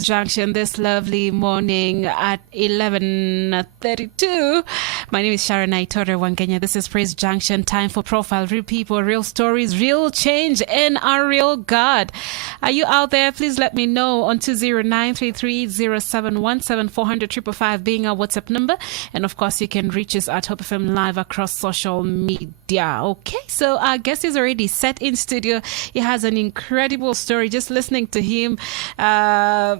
Junction this lovely morning at 11:32. My name is Sharon Aitore Wangenya. This is Praise Junction, time for profile, real people, real stories, real change, and our real God. Are you out there? Please let me know on 209330717400555 being our WhatsApp number. And of course, you can reach us at Hope FM Live across social media. Okay, so our guest is already set in studio. He has an incredible story. Just listening to him,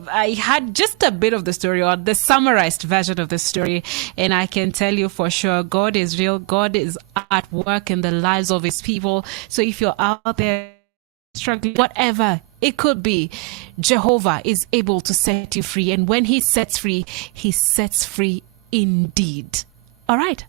I had just a bit of the story, or the summarized version of the story, and I can tell you for sure God is real. God is at work in the lives of his people. So if you're out there struggling, whatever it could be, Jehovah is able to set you free, and when he sets free indeed. All right,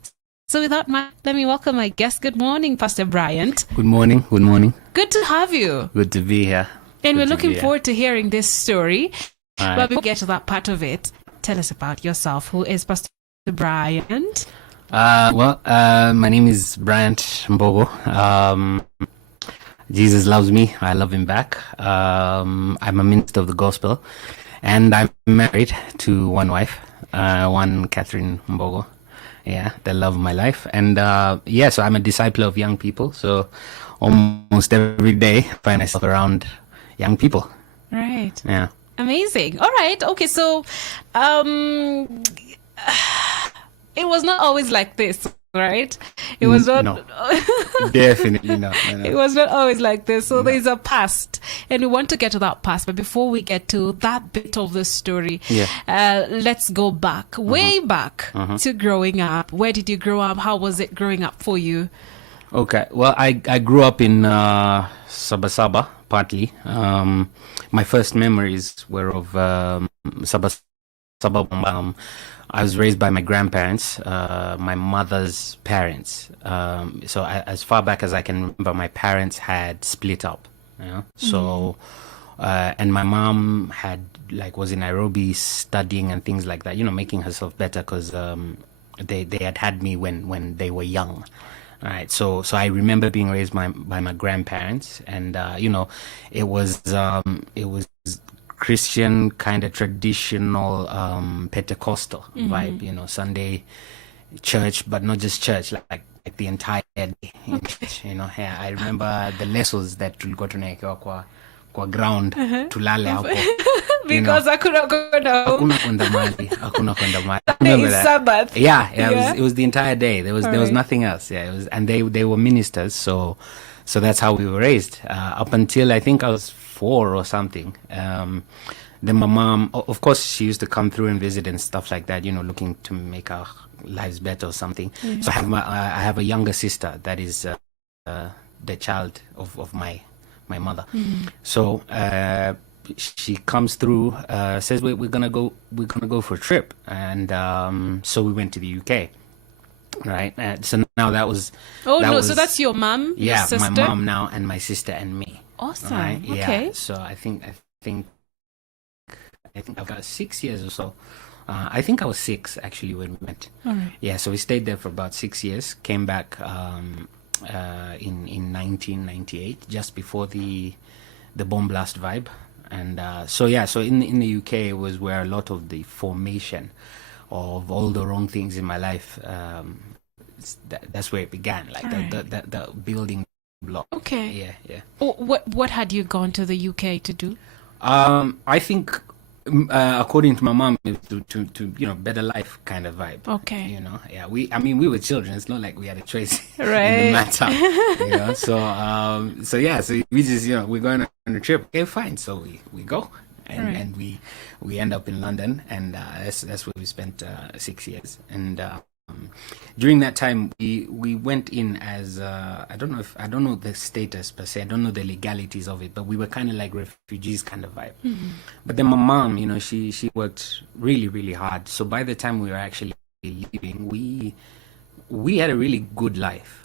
so without much, let me welcome my guest. Good morning, Pastor Bryant. Good morning. Good morning. Good to have you. Good to be here. And we're looking forward to hearing this story. Right. But before we get to that part of it, tell us about yourself. Who is Pastor Bryant? My name is Bryant Mbogo. Jesus loves me. I love him back. I'm a minister of the gospel, and I'm married to one wife, one Catherine Mbogo. Yeah, the love of my life. And so I'm a disciple of young people. So almost every day I find myself around young people. Right. Yeah. Amazing. All right. Okay. So, it was not always like this, right? It was not. No. Definitely not. No. It was not always like this. So there's a past, and we want to get to that past. But before we get to that bit of the story, let's go back, way back to growing up. Where did you grow up? How was it growing up for you? Okay. Well, I grew up in Sabasaba, partly. My first memories were of Sabasaba. I was raised by my grandparents, my mother's parents. As far back as I can remember, my parents had split up. You know? So, and my mom was in Nairobi studying and things like that. You know, making herself better because they had me when they were young. All right, so I remember being raised by my grandparents, and it was Christian kind of traditional Pentecostal vibe, Sunday church, but not just church, like the entire day. Yeah, I remember the lessons that tulikuwa tunaekewa kwa ground tulale hapo. Because I could not go down. Hakuna kwenda mahali. Remember that? Sabbath. Yeah. It was the entire day. There was nothing else. Yeah, it was, and they were ministers, so that's how we were raised up until I think I was 4 or something. Then my mom, of course, she used to come through and visit and stuff like that. Looking to make our lives better or something. Mm-hmm. So I have a younger sister that is the child of my mother. Mm-hmm. So she comes through, says we're gonna go for a trip, and so we went to the UK. Right, so now that was. So that's your mom, yeah, your sister? My mom now, and my sister and me. Awesome. Right? Okay. Yeah. So I think I've got 6 years or so. I think I was 6 actually when we went. All right. Yeah, so we stayed there for about 6 years. Came back in 1998, just before the bomb blast vibe, and so in the UK it was where a lot of the formation of all the wrong things in my life. That's where it began, like the building block. Okay. Yeah. What had you gone to the UK to do? I think, according to my mom, to better life kind of vibe. Okay. Yeah. We were children. It's not like we had a choice right. in the matter. So we just we're going on a trip. Okay, fine. So we go. And we end up in London, and that's where we spent 6 years. And during that time, we went in as I don't know the status per se. I don't know the legalities of it, but we were kind of like refugees kind of vibe. Mm-hmm. But then my mom, she worked really, really hard. So by the time we were actually leaving, we had a really good life.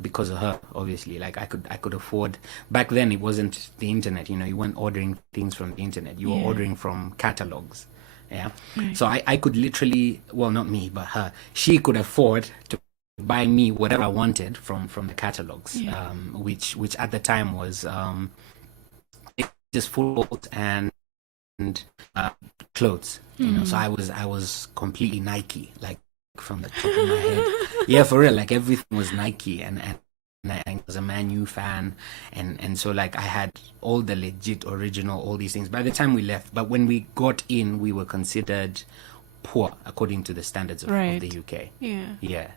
Because of her, obviously. Like I could afford. Back then, it wasn't the internet. You weren't ordering things from the internet. You were ordering from catalogs. Yeah. Right. So I could literally, well, not me, but her. She could afford to buy me whatever I wanted from the catalogs. Yeah. Which at the time was just full and uh, clothes. You know, so I was completely Nike, like from the top of my head. Yeah, for real. Like everything was Nike, and I was a Man U fan, and so like I had all the legit original, all these things by the time we left. But when we got in, we were considered poor according to the standards of the UK. Yeah.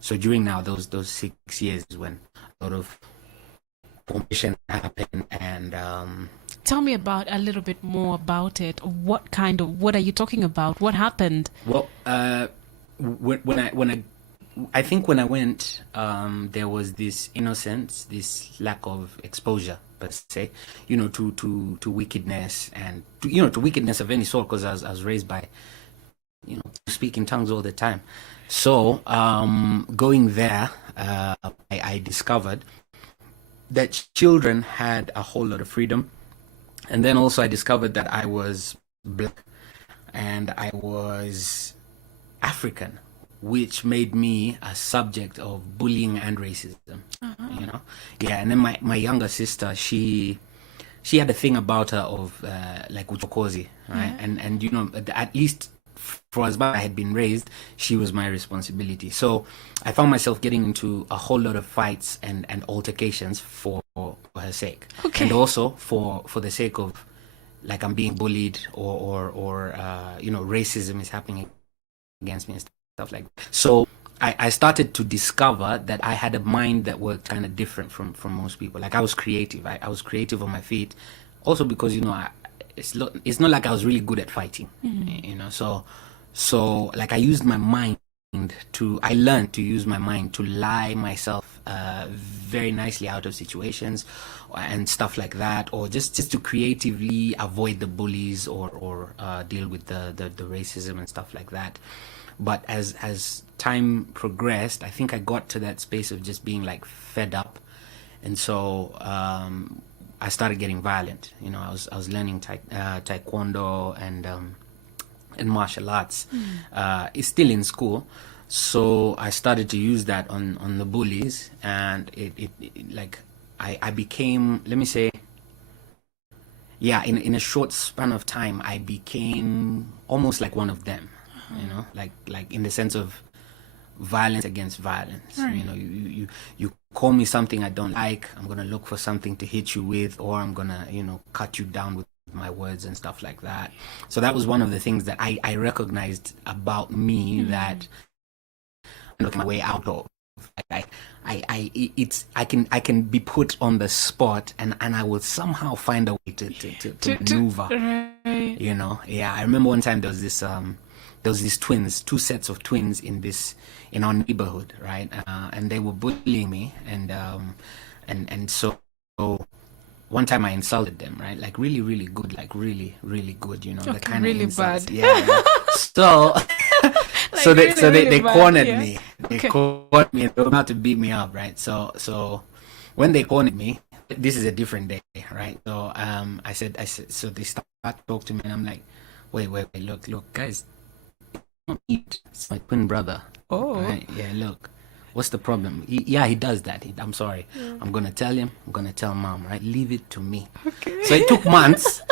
So during now those 6 years is when a lot of formation happened, and tell me about a little bit more about it. What are you talking about? What happened? Well, I think when I went, there was this innocence, this lack of exposure per se, you know, to wickedness and to wickedness of any sort, because I was raised by, you know, speaking tongues all the time. So going there, I discovered that children had a whole lot of freedom, and then also I discovered that I was black and I was African, which made me a subject of bullying and racism. You know, yeah. And then my younger sister, she had a thing about her of like uchokozi, right? And you know, at least for as much as I had been raised, she was my responsibility. So I found myself getting into a whole lot of fights and altercations for her sake, and also for the sake of, like, I'm being bullied or you know, racism is happening against me and stuff like that. So I started to discover that I had a mind that worked kind of different from most people. Like I was creative. I was creative on my feet, also because, you know, it's not like I was really good at fighting, you know. So like I used my mind I learned to use my mind to lie myself very nicely out of situations and stuff like that, or just to creatively avoid the bullies or deal with the racism and stuff like that. But as time progressed, I think I got to that space of just being like fed up, and so I started getting violent. You know, I was learning taekwondo and martial arts. It's still in school, so I started to use that on the bullies, and it like I became, let me say, yeah, in a short span of time, I became almost like one of them. You know, like in the sense of violence against violence. Right. You know, you call me something I don't like, I'm gonna look for something to hit you with, or I'm gonna, you know, cut you down with my words and stuff like that. So that was one of the things that I recognized about me, that I'm looking my way out of. I can be put on the spot, and I will somehow find a way to maneuver. Right. You know, yeah. I remember one time there was these twins, two sets of twins in our neighborhood, right? And they were bullying me, and so one time I insulted them, right? Like really, really good, like really, really good, you know, the kind really of insults. bad. Yeah. So so they cornered me. They cornered me and they were about to beat me up, right? So when they cornered me, this is a different day, right? So I said, so they start to talk to me, and I'm like, wait, look, guys. It's my twin brother. Oh. Right? Yeah, look. What's the problem? He does that. I'm sorry. I'm going to tell him. I'm going to tell mom, right? Leave it to me. Okay. So it took months.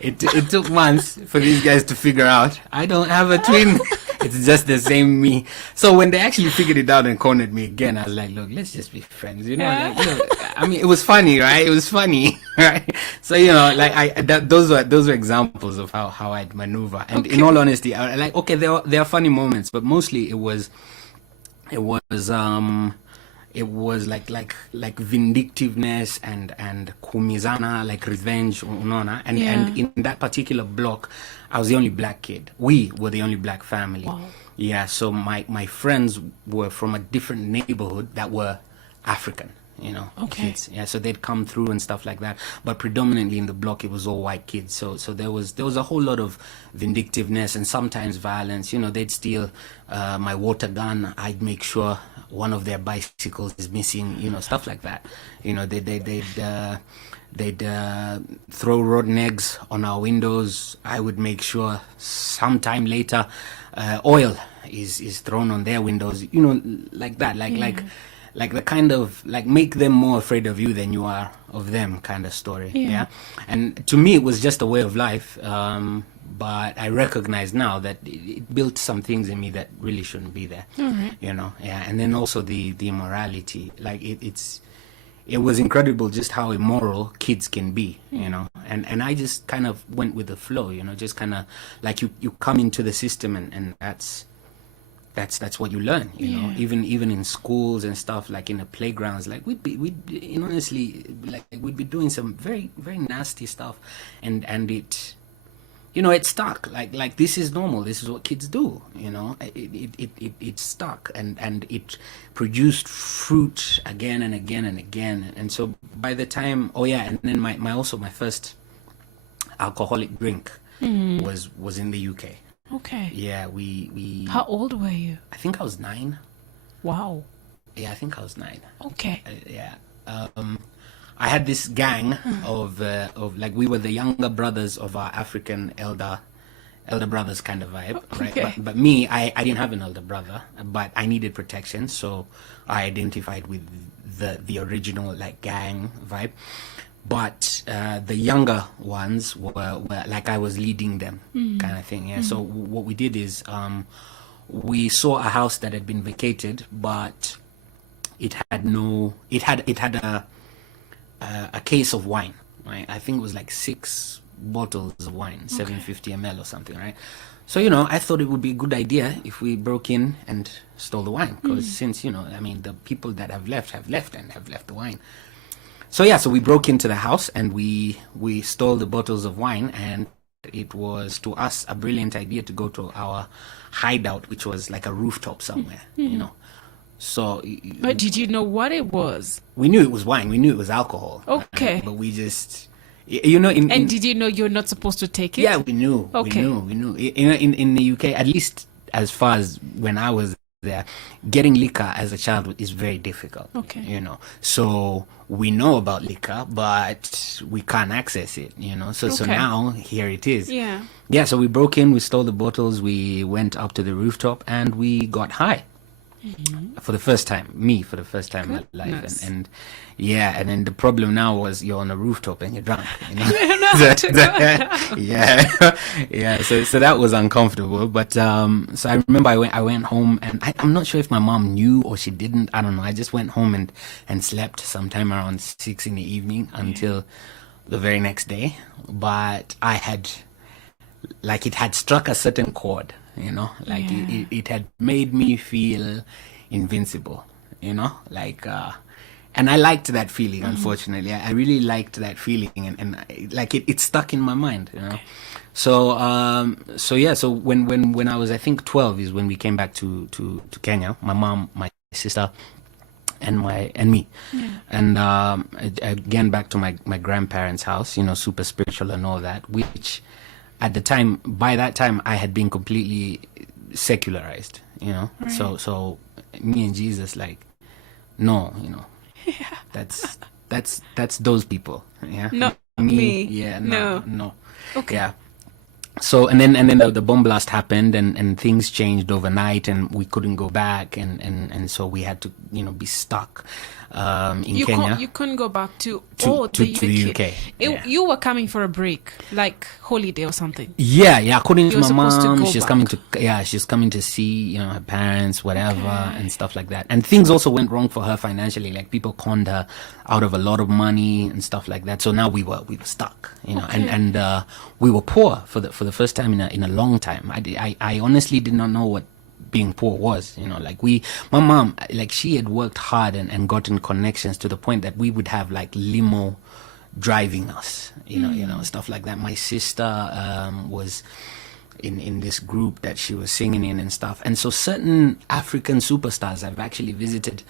It took months for these guys to figure out I don't have a twin. It's just the same me. So when they actually figured it out and cornered me again, I was like, look, let's just be friends, you know? Yeah. Like, look, I mean, it was funny, right? It was funny, right? So, you know, like those were examples of how I'd maneuver. And in all honesty, I like, okay, there are funny moments, but mostly it was like vindictiveness and kumizana, like revenge, unaona. And in that particular block, I was the only black kid. We were the only black family. Wow. Yeah, so my friends were from a different neighborhood that were African, you know. Okay. Kids. Yeah, so they'd come through and stuff like that. But predominantly in the block, it was all white kids. So there was a whole lot of vindictiveness and sometimes violence. You know, they'd steal my water gun. I'd make sure one of their bicycles is missing. You know, stuff like that. You know, they'd throw rotten eggs on our windows. I would make sure sometime later oil is thrown on their windows. You know, like that. Like like the kind of like make them more afraid of you than you are of them kind of story. Yeah. And to me, it was just a way of life. But I recognize now that it built some things in me that really shouldn't be there. You know. Yeah. And then also the immorality, like it was incredible just how immoral kids can be, you know. And I just kind of went with the flow, you know, just kind of like you come into the system and that's what you learn, you know. Even in schools and stuff, like in the playgrounds, like we'd you know, honestly, like we'd be doing some very, very nasty stuff, and it, you know, it stuck. Like this is normal. This is what kids do. You know, it stuck, and it produced fruit again and again and again. And so by the time, and then my first alcoholic drink was in the UK. Okay. Yeah, we. How old were you? I think I was 9. Wow. Yeah, I think I was 9. Okay. Yeah. I had this gang of like, we were the younger brothers of our African elder brothers kind of vibe, right? Okay. But me, I didn't have an elder brother, but I needed protection, so I identified with the original like gang vibe. But the younger ones were like I was leading them, kind of thing. Yeah. So what we did is we saw a house that had been vacated, but it had a case of wine, right? I think it was like 6 bottles of wine, 750 ml or something, right? So, you know, I thought it would be a good idea if we broke in and stole the wine, because since, you know, I mean, the people that have left and have left the wine. So yeah, so we broke into the house and we stole the bottles of wine, and it was to us a brilliant idea to go to our hideout, which was like a rooftop somewhere, you know. So, But did you know what it was? we knew it was wine. We knew it was alcohol. Okay. But we just, you know, And did you know you're not supposed to take it? yeah, we knew. Okay. We knew. You know, in the UK, at least as far as when I was there, getting liquor as a child is very difficult. Okay. You know, so we know about liquor, but we can't access it. You know, so Okay. now here it is. Yeah. Yeah. So we broke in, we stole the bottles, we went up to the rooftop, and we got high. For the first time, for the first time in my life, Goodness. and then the problem now was you're on a rooftop and you're drunk, you know? yeah. So that was uncomfortable. But so I remember I went home, and I'm not sure if my mom knew or she didn't. I don't know. I just went home and slept sometime around 6 in the evening until the very next day. But I had, like, it had struck a certain chord, you know, like it had made me feel invincible, you know, like and I liked that feeling. Unfortunately, I really liked that feeling, and like it stuck in my mind, you know. So so when I was, I think, 12 is when we came back to Kenya, my mom, my sister, and me, and again back to my grandparents' house, you know, super spiritual and all that, which by that time I had been completely secularized, you know. Right. So me and Jesus, like, no, you know, that's those people, yeah. Not me. Yeah, no. Okay. Yeah. So and then the bomb blast happened, and things changed overnight, and we couldn't go back, and so we had to, you know, be stuck in Kenya. You couldn't go back to the UK. You were coming for a break, like holiday or something. Yeah. According to You're my supposed to mom, go she's back. she's coming to see, you know, her parents, whatever, and stuff like that. And things also went wrong for her financially. Like, people conned her out of a lot of money and stuff like that. So now we were stuck, you know, and we were poor for the first time in a long time. I honestly did not know what being poor was, you know. Like, my mom, like, she had worked hard and gotten connections to the point that we would have like limo driving us, you know, stuff like that. My sister was in this group that she was singing in and stuff, and so certain African superstars have actually visited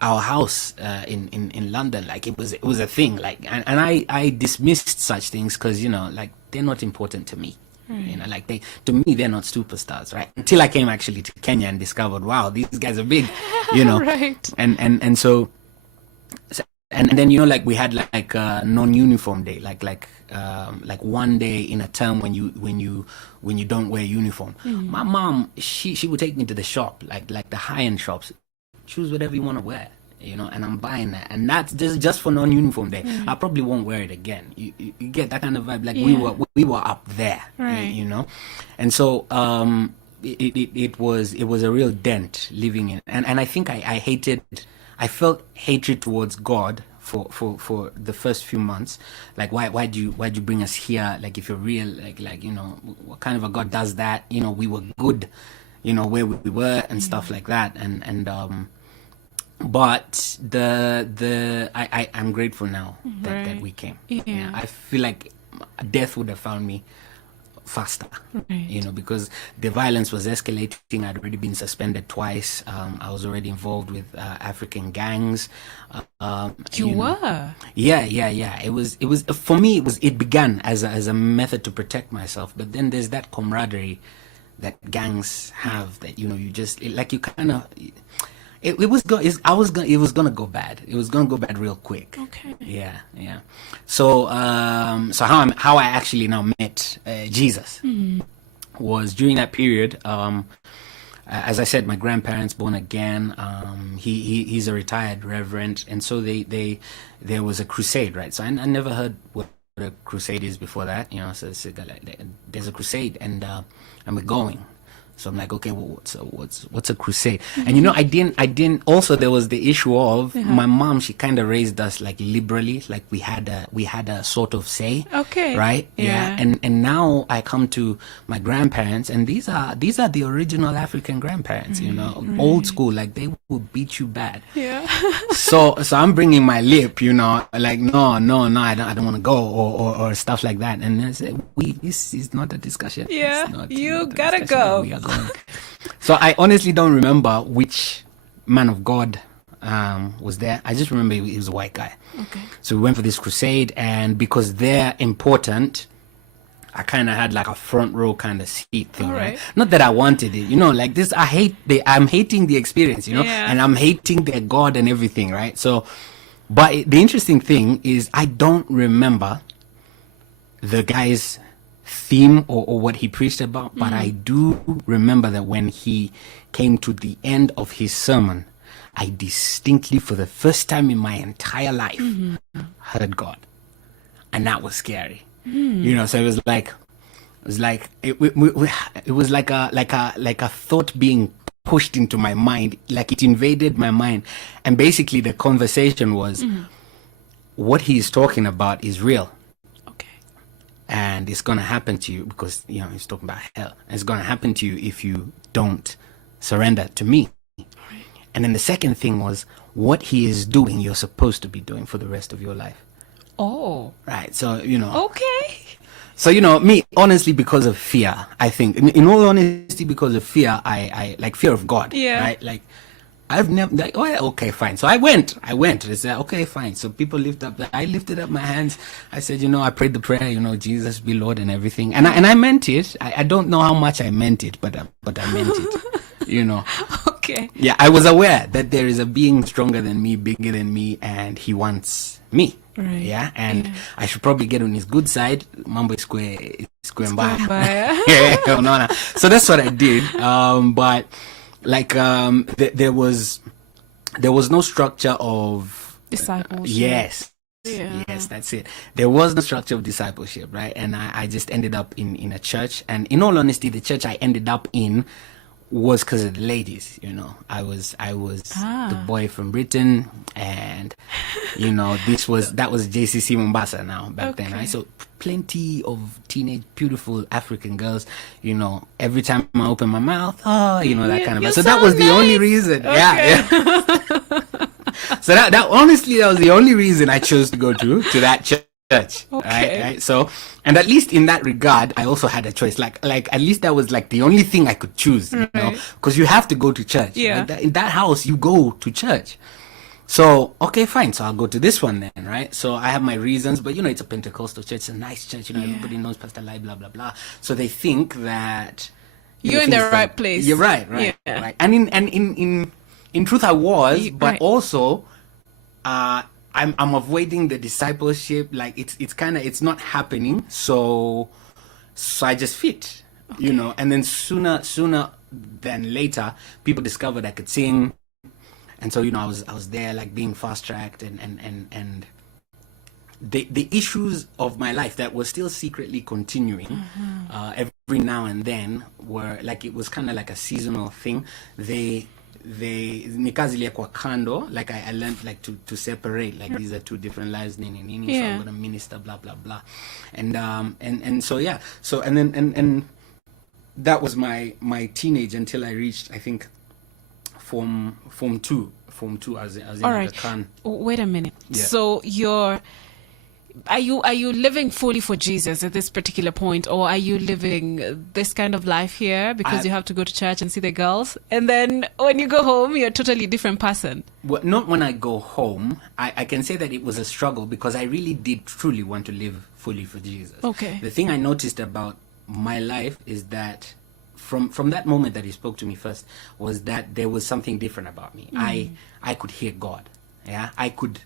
our house in London. Like, it was a thing, like, and I dismissed such things because, you know, like, they're not important to me. You know, like, to me, they're not superstars, right? Until I came actually to Kenya and discovered, wow, these guys are big, you know. Right. And so and then, you know, like, we had like a non-uniform day, like one day in a term when you don't wear uniform. My mom, she would take me to the shop, like the high-end shops. Choose whatever you want to wear, and I'm buying that, and that's just for non-uniform day. I probably won't wear it again. You get that kind of vibe, like we were up there, Right. and so it was a real dent living in, and I think I felt hatred towards God for the first few months. Like, why'd you bring us here? Like, if you're real, like what kind of a God does that? We were good, where we were and stuff like that, and but I'm grateful now that we came. Yeah. I feel like death would have found me faster, Right. because the violence was escalating. I'd already been suspended twice. I was already involved with African gangs. You know. were. Yeah. It was for me. It began as a method to protect myself, but then there's that camaraderie that gangs have, that you just you kind of. It was gonna go bad. It was gonna go bad real quick. Okay. Yeah. So how I actually now met Jesus was during that period. As I said, my grandparents born again. He's a retired reverend, and so there was a crusade, right? So I never heard what a crusade is before that, So it's like, there's a crusade, and we're going. So I'm like, okay, well, what's a crusade? And I didn't. Also, there was the issue of my mom. She kind of raised us like liberally, like we had a sort of say. Okay. Right. Yeah. And now I come to my grandparents, and these are the original African grandparents. Old school. Like, they would beat you bad. Yeah. So I'm bringing my lip, like no, I don't want to go, or stuff like that. And I said, this is not a discussion. Yeah, It's not you a gotta discussion. go. We are going. So I honestly don't remember which man of God was there. I just remember he was a white guy. Okay. So we went for this crusade, and because they're important, I kind of had like a front row kind of seat thing, All right? right. Not that I wanted it, like this. I'm hating the experience, Yeah. and I'm hating their God and everything, right? So, but the interesting thing is, I don't remember the guy's theme or what he preached about, but I do remember that when he came to the end of his sermon, I distinctly, for the first time in my entire life, heard God, and that was scary. So it was like it was like a thought being pushed into my mind, like it invaded my mind, and basically the conversation was, what he's talking about is real. Okay. And it's going to happen to you, because he's talking about hell, and it's going to happen to you if you don't surrender to me. And then the second thing was, what he is doing, you're supposed to be doing for the rest of your life. Oh. Right. So Okay. so me, honestly, because of fear, I think, in all honesty, because of fear, I like fear of God. Yeah. Right. Like, I've never, like, oh yeah, okay, fine. So I went. I said, okay, fine. So people I lifted up my hands. I said, I prayed the prayer, Jesus be Lord and everything. And I meant it. I don't know how much I meant it, but I meant it, Okay. Yeah, I was aware that there is a being stronger than me, bigger than me, and he wants me. Right. Yeah. And I should probably get on his good side. Mambo is square mbaya. Mbaya. Yeah, no. So that's what I did. But like, there was no structure of Discipleship. Yes. Yeah. Yes, that's it. There was no structure of discipleship, right? And I just ended up in a church. And in all honesty, the church I ended up in was because of the ladies. I was the boy from Britain, and that was JCC Mombasa now back then, right? So plenty of teenage beautiful African girls, every time I open my mouth, that kind of. So that was the only reason. Okay. Yeah. So that honestly, that was the only reason I chose to go to that church. Okay. Right. So, and at least in that regard, I also had a choice. Like at least that was like the only thing I could choose, because you have to go to church. Yeah. Right? In that house, you go to church. So, okay, fine. So I'll go to this one then, right? So I have my reasons, but it's a Pentecostal church, it's a nice church. Everybody knows Pastor Lai, blah blah blah. So they think that you're in the right place. You're right. Yeah. Right. And in truth, I was, but right. also, I'm avoiding the discipleship. Like, it's not happening. So I just fit, and then sooner than later, people discovered I could sing. And so, I was there, like, being fast tracked, and the issues of my life that were still secretly continuing every now and then were like, it was kind of like a seasonal thing. They nikazi kwa kando, like I learned like to separate, like these are two different lives, nini, so I'm gonna minister, blah blah blah, and so yeah, so and that was my teenage until I reached, I think, form two as in All like right. a can. Wait a minute. Yeah. So are you living fully for Jesus at this particular point, or are you living this kind of life here because you have to go to church and see the girls, and then when you go home you're a totally different person? Well, not when I go home. I can say that it was a struggle because I really did truly want to live fully for Jesus. Okay. The thing I noticed about my life is that from that moment that he spoke to me first was that there was something different about me. I could hear God. Yeah, I could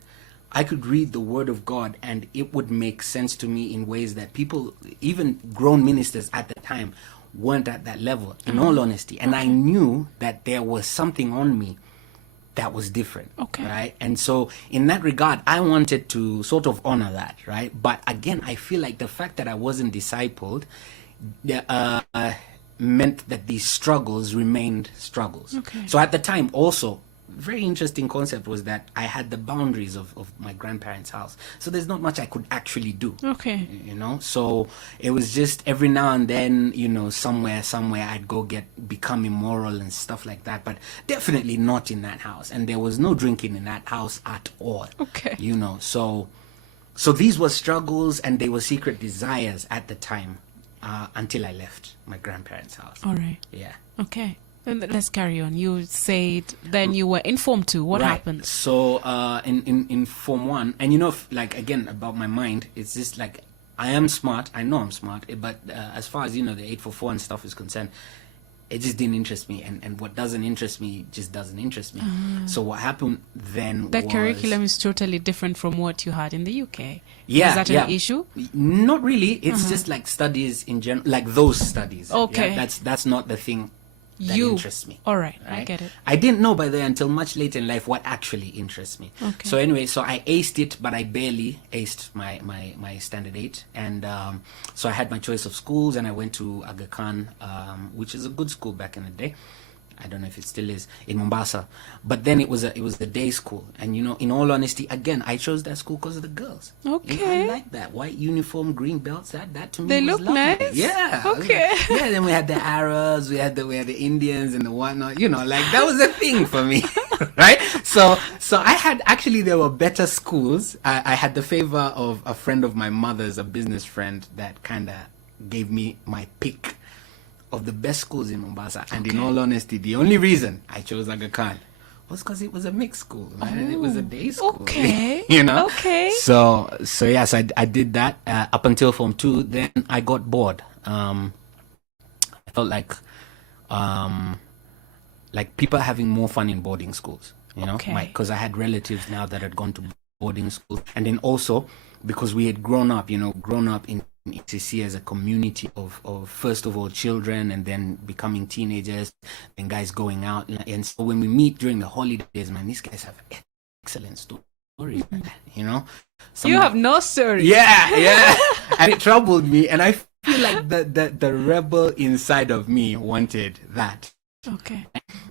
read the word of God and it would make sense to me in ways that people, even grown ministers at the time, weren't at that level, in all honesty. And I knew that there was something on me that was different. Okay. Right? And so in that regard, I wanted to sort of honor that, right? But again, I feel like the fact that I wasn't discipled meant that these struggles remained struggles. Okay. So at the time also, very interesting concept was that I had the boundaries of my grandparents' house. So there's not much I could actually do. Okay. So it was just every now and then, somewhere I'd go become immoral and stuff like that, but definitely not in that house. And there was no drinking in that house at all. Okay. So these were struggles and they were secret desires at the time, until I left my grandparents' house. All right. Yeah. Okay. And let's carry on. You said then you were in Form 2. What happened? So in Form 1, and like, again, about my mind, it's just like, I am smart. I know I'm smart, but as far as, the 844 and stuff is concerned, it just didn't interest me. And what doesn't interest me just doesn't interest me. So what happened then The was... curriculum is totally different from what you had in the UK. Yeah, Is that an issue? Not really. It's just like studies in general, like those studies. Okay. Yeah, that's not the thing that interests me. All right, I get it. I didn't know by then until much later in life what actually interests me. Okay. So anyway, so I aced it, but I barely aced my standard 8. And so I had my choice of schools, and I went to Aga Khan, which is a good school back in the day. I don't know if it still is, in Mombasa. But then it was the day school. And, in all honesty, again, I chose that school because of the girls. Okay. I like that. White uniform, green belts, that to me They was look lovely. nice. Yeah. Okay. Yeah, then we had the Arabs, we had the Indians and the whatnot. Like, that was a thing for me. Right? So I had, actually, there were better schools. I had the favor of a friend of my mother's, a business friend, that kind of gave me my pick of the best schools in Mombasa. And in all honesty, the only reason I chose Aga Khan was because it was a mixed school, man. And it was a day school. Okay. Okay. So yes, I did that up until Form 2. Then I got bored. I felt like people having more fun in boarding schools, Okay. because I had relatives now that had gone to boarding school. And then also because we had grown up in ECC as a community of first of all children, and then becoming teenagers, and guys going out. And so when we meet during the holidays, man, these guys have excellent stories, man. You have no story. Yeah. And it troubled me, and I feel like the rebel inside of me wanted that. Okay.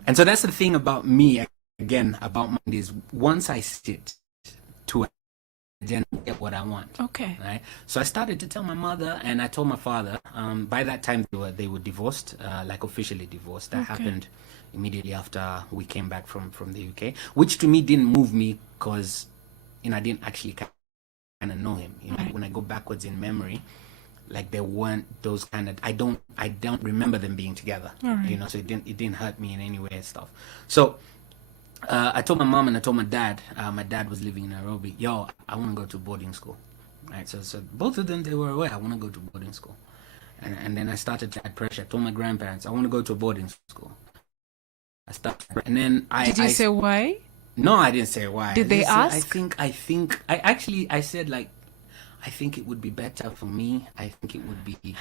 And so that's the thing about me, again, about mind, is once I sit to then get what I want. Okay. Right. So I started to tell my mother, and I told my father. By that time, they were divorced, like officially divorced. That happened immediately after we came back from the UK, which to me didn't move me because, I didn't actually kind of know him. Right. When I go backwards in memory, like there weren't those kind of. I don't remember them being together. All right. So it didn't hurt me in any way and stuff. So. I told my mom and I told my dad. My dad was living in Nairobi. Yo, I want to go to boarding school. Right. So both of them, they were aware. I want to go to boarding school. And then I started to add pressure. I told my grandparents, I want to go to a boarding school. And then Did you say why? No, I didn't say why. Did they ask? I said, like, I think it would be better for me. I think it would be.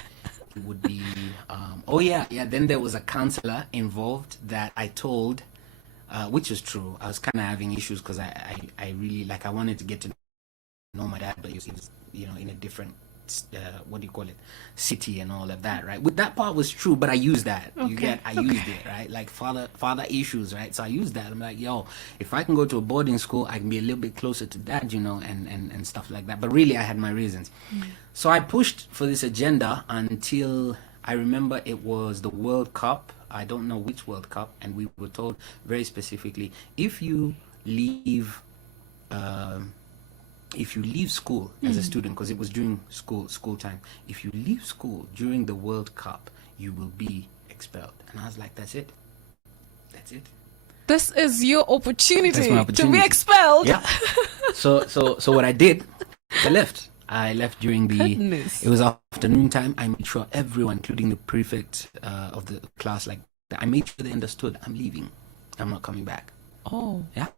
Then there was a counselor involved that I told. which is true. I was kind of having issues because I really, like, I wanted to get to know my dad, but he was, in a different, what do you call it, city and all of that, right? With that part was true, but I used that. I used it, right? Like father issues, right? So I used that. I'm like, yo, if I can go to a boarding school, I can be a little bit closer to dad, and stuff like that. But really, I had my reasons. So I pushed for this agenda until I remember it was the World Cup. I don't know which World Cup, and we were told very specifically, if you leave school as a student, because it was during school time, if you leave school during the World Cup, you will be expelled. And I was like, that's it. This is your opportunity, That's my opportunity to be expelled. Yeah. So what I did, I left. During Goodness. it was afternoon time. I made sure everyone, including the prefect of the class, like, I made sure they understood, I'm leaving. I'm not coming back. Oh. Yeah.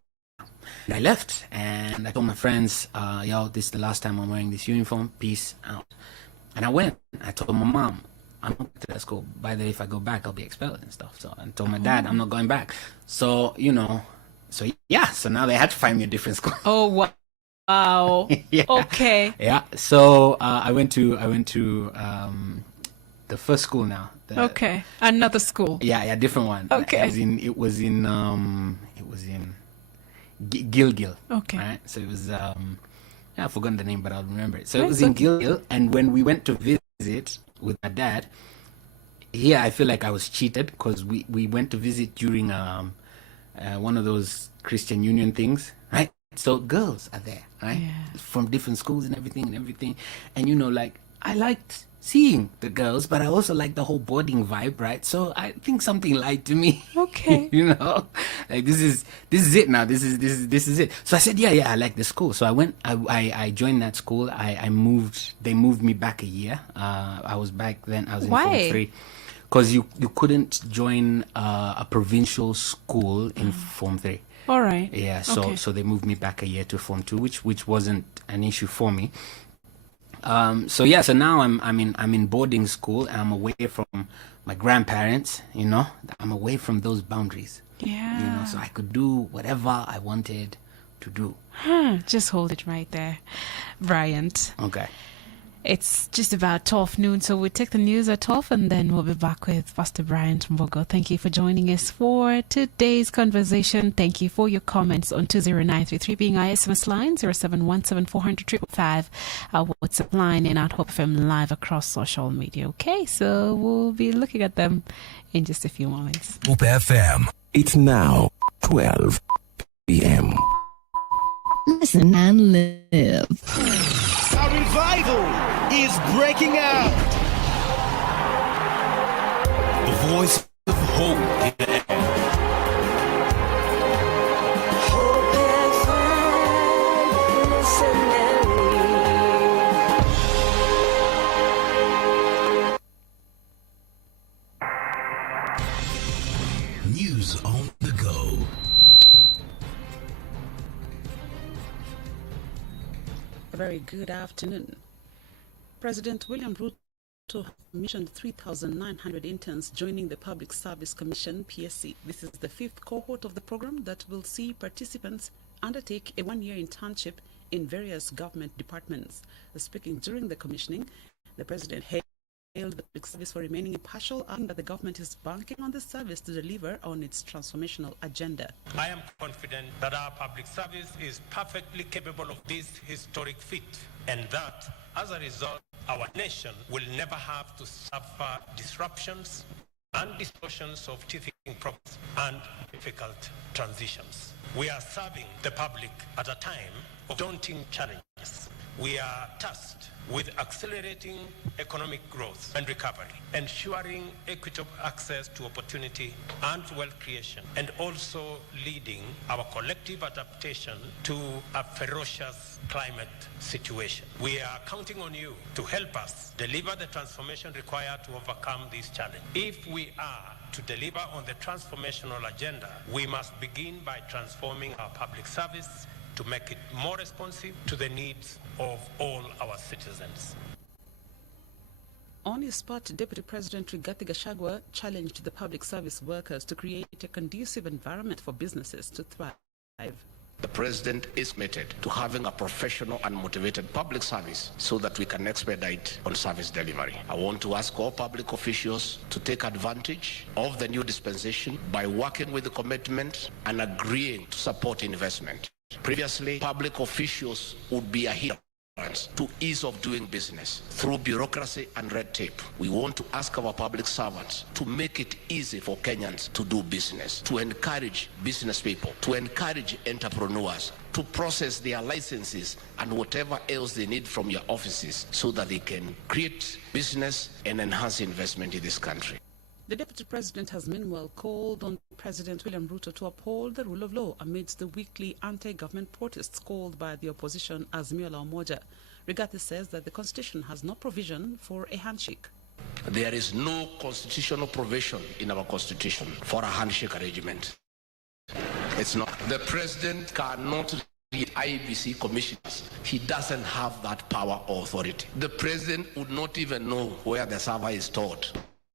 I left and I told my friends, yo, this is the last time I'm wearing this uniform. Peace out. And I went. I told my mom, I'm not going to that school. By the way, if I go back, I'll be expelled and stuff. So I told my dad, I'm not going back. So, so now they had to find me a different school. Oh, wow. Yeah. Okay. Yeah. So I went to the first school now. Okay. Another school. Yeah, different one. Okay. It was in Gilgil. Okay. Right. So it was I've forgotten the name, but I'll remember it. So it was in Gilgil, and when we went to visit with my dad, here I feel like I was cheated because we went to visit during one of those Christian Union things, right? So girls are there, right? Yeah. From different schools and everything. And like, I liked seeing the girls, but I also liked the whole boarding vibe, right? So I think something lied to me. Okay. Like, this is it now. This is it. So I said, yeah, I like the school. So I went, I joined that school. They moved me back a year. I was back then, I was in Why? Form 3. Because you couldn't join a provincial school in Form 3. All right. Yeah, so Okay. so they moved me back a year to Form 2, which wasn't an issue for me. So now I'm in boarding school, and I'm away from my grandparents. I'm away from those boundaries. Yeah. So I could do whatever I wanted to do. Just hold it right there, Bryant. Okay. It's just about 12 noon, so we'll take the news at 12 and then we'll be back with Pastor Bryant Mbogo. Thank you for joining us for today's conversation. Thank you for your comments on 20933 being our SMS line, 0717400555, our WhatsApp line, and at Hope FM Live across social media. Okay, so we'll be looking at them in just a few moments. Hope FM. It's now 12 p.m. Listen and live. A revival is breaking out. The voice of hope in the air. News on the go. A very good afternoon. President William Ruto commissioned 3,900 interns joining the Public Service Commission, PSC. This is the 5th cohort of the program that will see participants undertake a one-year internship in various government departments. Speaking during the commissioning, the president hailed the public service for remaining impartial, adding that the government is banking on the service to deliver on its transformational agenda. I am confident that our public service is perfectly capable of this historic feat, and that, as a result, our nation will never have to suffer disruptions and distortions of teething problems and difficult transitions. We are serving the public at a time of daunting challenges. We are tasked with accelerating economic growth and recovery, ensuring equitable access to opportunity and wealth creation, and also leading our collective adaptation to a ferocious climate situation. We are counting on you to help us deliver the transformation required to overcome this challenge. If we are to deliver on the transformational agenda, we must begin by transforming our public service to make it more responsive to the needs of all our citizens. On his part, Deputy President Rigathi Gachagua challenged the public service workers to create a conducive environment for businesses to thrive. The President is committed to having a professional and motivated public service so that we can expedite on service delivery. I want to ask all public officials to take advantage of the new dispensation by working with the commitment and agreeing to support investment. Previously, public officials would be a hindrance to ease of doing business through bureaucracy and red tape. We want to ask our public servants to make it easy for Kenyans to do business, to encourage business people, to encourage entrepreneurs to process their licenses and whatever else they need from your offices so that they can create business and enhance investment in this country. The Deputy President has meanwhile called on President William Ruto to uphold the rule of law amidst the weekly anti-government protests called by the opposition Azimio la Umoja. Rigathi says that the Constitution has no provision for a handshake. There is no constitutional provision in our Constitution for a handshake arrangement. It's not. The President cannot read IEBC commissioners. He doesn't have that power or authority. The President would not even know where the server is stored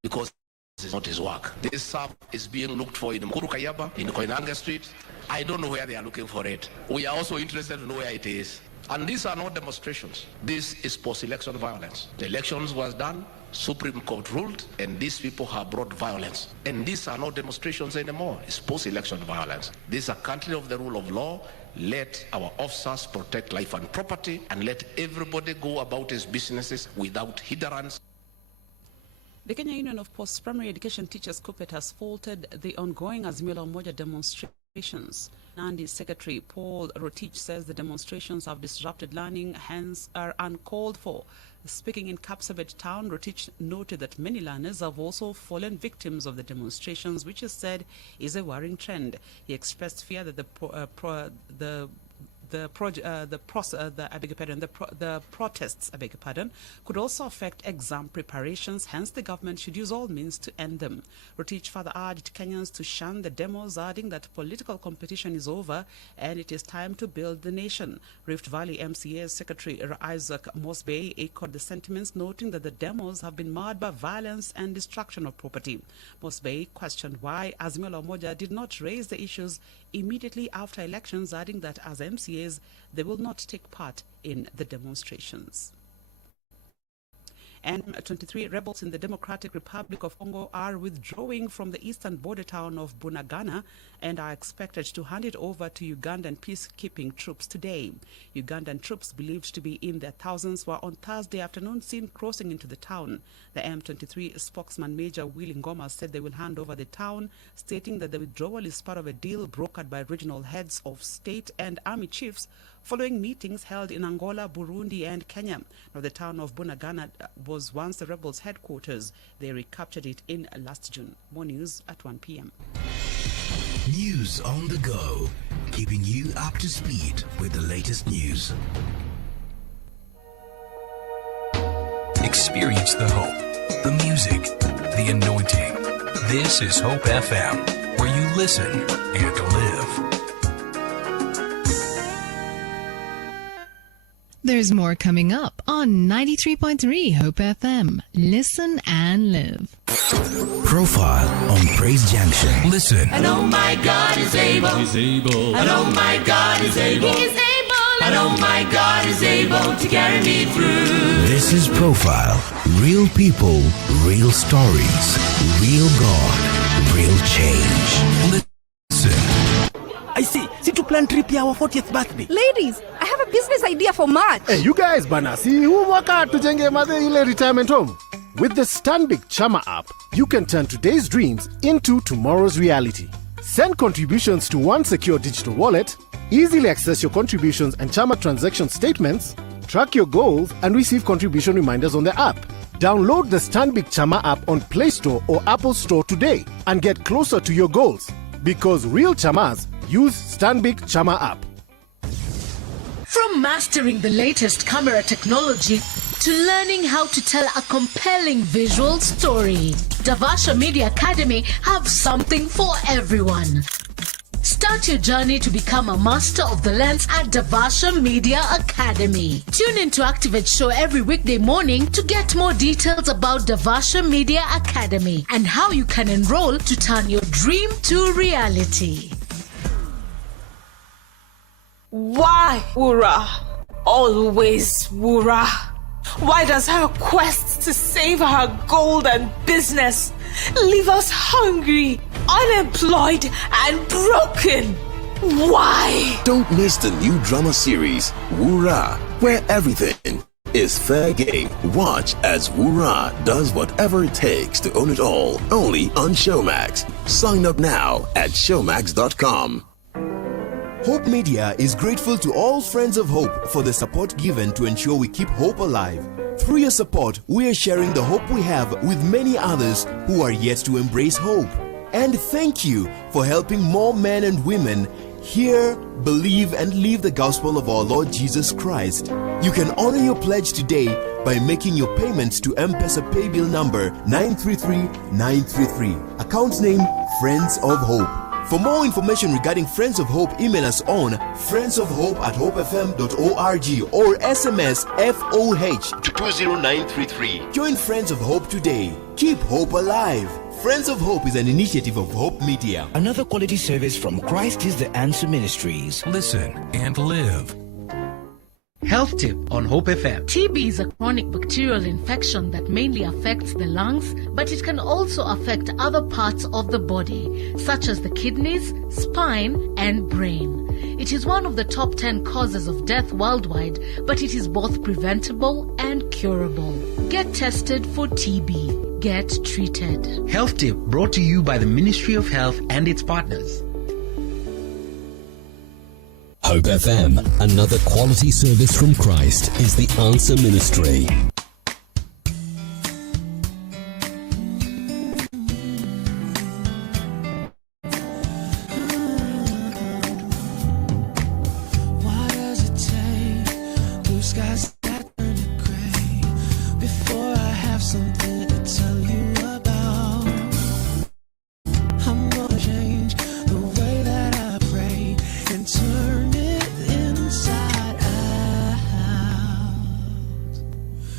because this is not his work. This server is being looked for in Mkuru Kayaba, in Koinange Street. I don't know where they are looking for it. We are also interested to know where it is. And these are not demonstrations. This is post-election violence. The elections was done, Supreme Court ruled, and these people have brought violence. And these are not demonstrations anymore. It's post-election violence. This is a country of the rule of law. Let our officers protect life and property, and let everybody go about his businesses without hindrance. The Kenya Union of Post-Primary Education Teachers (KUPPET) has faulted the ongoing Azimio la Umoja demonstrations. Nandi's secretary Paul Rotich says the demonstrations have disrupted learning, hence are uncalled for. Speaking in Kapsabet town, Rotich noted that many learners have also fallen victims of the demonstrations, which is said is a worrying trend. He expressed fear that the protests could also affect exam preparations, hence the government should use all means to end them. Rotich further urged Kenyans to shun the demos, adding that political competition is over and it is time to build the nation. Rift Valley MCA's Secretary Isaac Mosbey echoed the sentiments, noting that the demos have been marred by violence and destruction of property. Mosbey questioned why Azimio la Umoja did not raise the issues immediately after elections, adding that as MCAs, they will not take part in the demonstrations. And 23 rebels in the Democratic Republic of Congo are withdrawing from the eastern border town of Bunagana and are expected to hand it over to Ugandan peacekeeping troops today. Ugandan troops believed to be in their thousands were on Thursday afternoon seen crossing into the town. The M23 spokesman Major Willy Ngoma said they will hand over the town, stating that the withdrawal is part of a deal brokered by regional heads of state and army chiefs following meetings held in Angola, Burundi and Kenya. Now, the town of Bunagana was once the rebels' headquarters. They recaptured it in last June. More news at 1 p.m. News on the go, keeping you up to speed with the latest news. Experience the hope, the music, the anointing. This is Hope FM, where you listen and live. There's more coming up on 93.3 Hope FM. Listen and live. Profile on Praise Junction. Listen. And oh my God is able. He's able. And oh my God is able. He is able. And oh my God is able to carry me through. This is Profile. Real people, real stories, real God, real change. Listen. I see to plan trip here our 40th birthday. Ladies, I have a business idea for March. Hey, you guys, bana, see who work out to jenge mother ile retirement home. With the Stanbic Chama app, you can turn today's dreams into tomorrow's reality. Send contributions to one secure digital wallet, easily access your contributions and Chama transaction statements, track your goals, and receive contribution reminders on the app. Download the Stanbic Chama app on Play Store or Apple Store today and get closer to your goals. Because real Chamas use Stanbic Chama app. From mastering the latest camera technology to learning how to tell a compelling visual story, Davasha Media Academy have something for everyone. Start your journey to become a master of the lens at Davasha Media Academy. Tune in to Activate Show every weekday morning to get more details about Davasha Media Academy and how you can enroll to turn your dream to reality. Why, Wura? Always Wura. Why does her quest to save her gold and business leave us hungry, unemployed, and broken? Why? Don't miss the new drama series, Wura, where everything is fair game. Watch as Wura does whatever it takes to own it all, only on Showmax. Sign up now at showmax.com. Hope Media is grateful to all Friends of Hope for the support given to ensure we keep hope alive. Through your support, we are sharing the hope we have with many others who are yet to embrace hope. And thank you for helping more men and women hear, believe, and live the gospel of our Lord Jesus Christ. You can honor your pledge today by making your payments to M-Pesa paybill number 933933. Account name Friends of Hope. For more information regarding Friends of Hope, email us on friendsofhope@hopefm.org or SMS FOH to 20933. Join Friends of Hope today. Keep hope alive. Friends of Hope is an initiative of Hope Media. Another quality service from Christ is the Answer Ministries. Listen and live. Health tip on Hope FM. TB is a chronic bacterial infection that mainly affects the lungs, but it can also affect other parts of the body, such as the kidneys, spine, and brain. It is one of the top 10 causes of death worldwide, but it is both preventable and curable. Get tested for TB. Get treated. Health tip brought to you by the Ministry of Health and its partners. Hope FM, another quality service from Christ, is the Answer Ministry. Why does it take blue skies that turn to gray before I have something to tell you about? I'm gonna change the way that I pray and turn it inside out.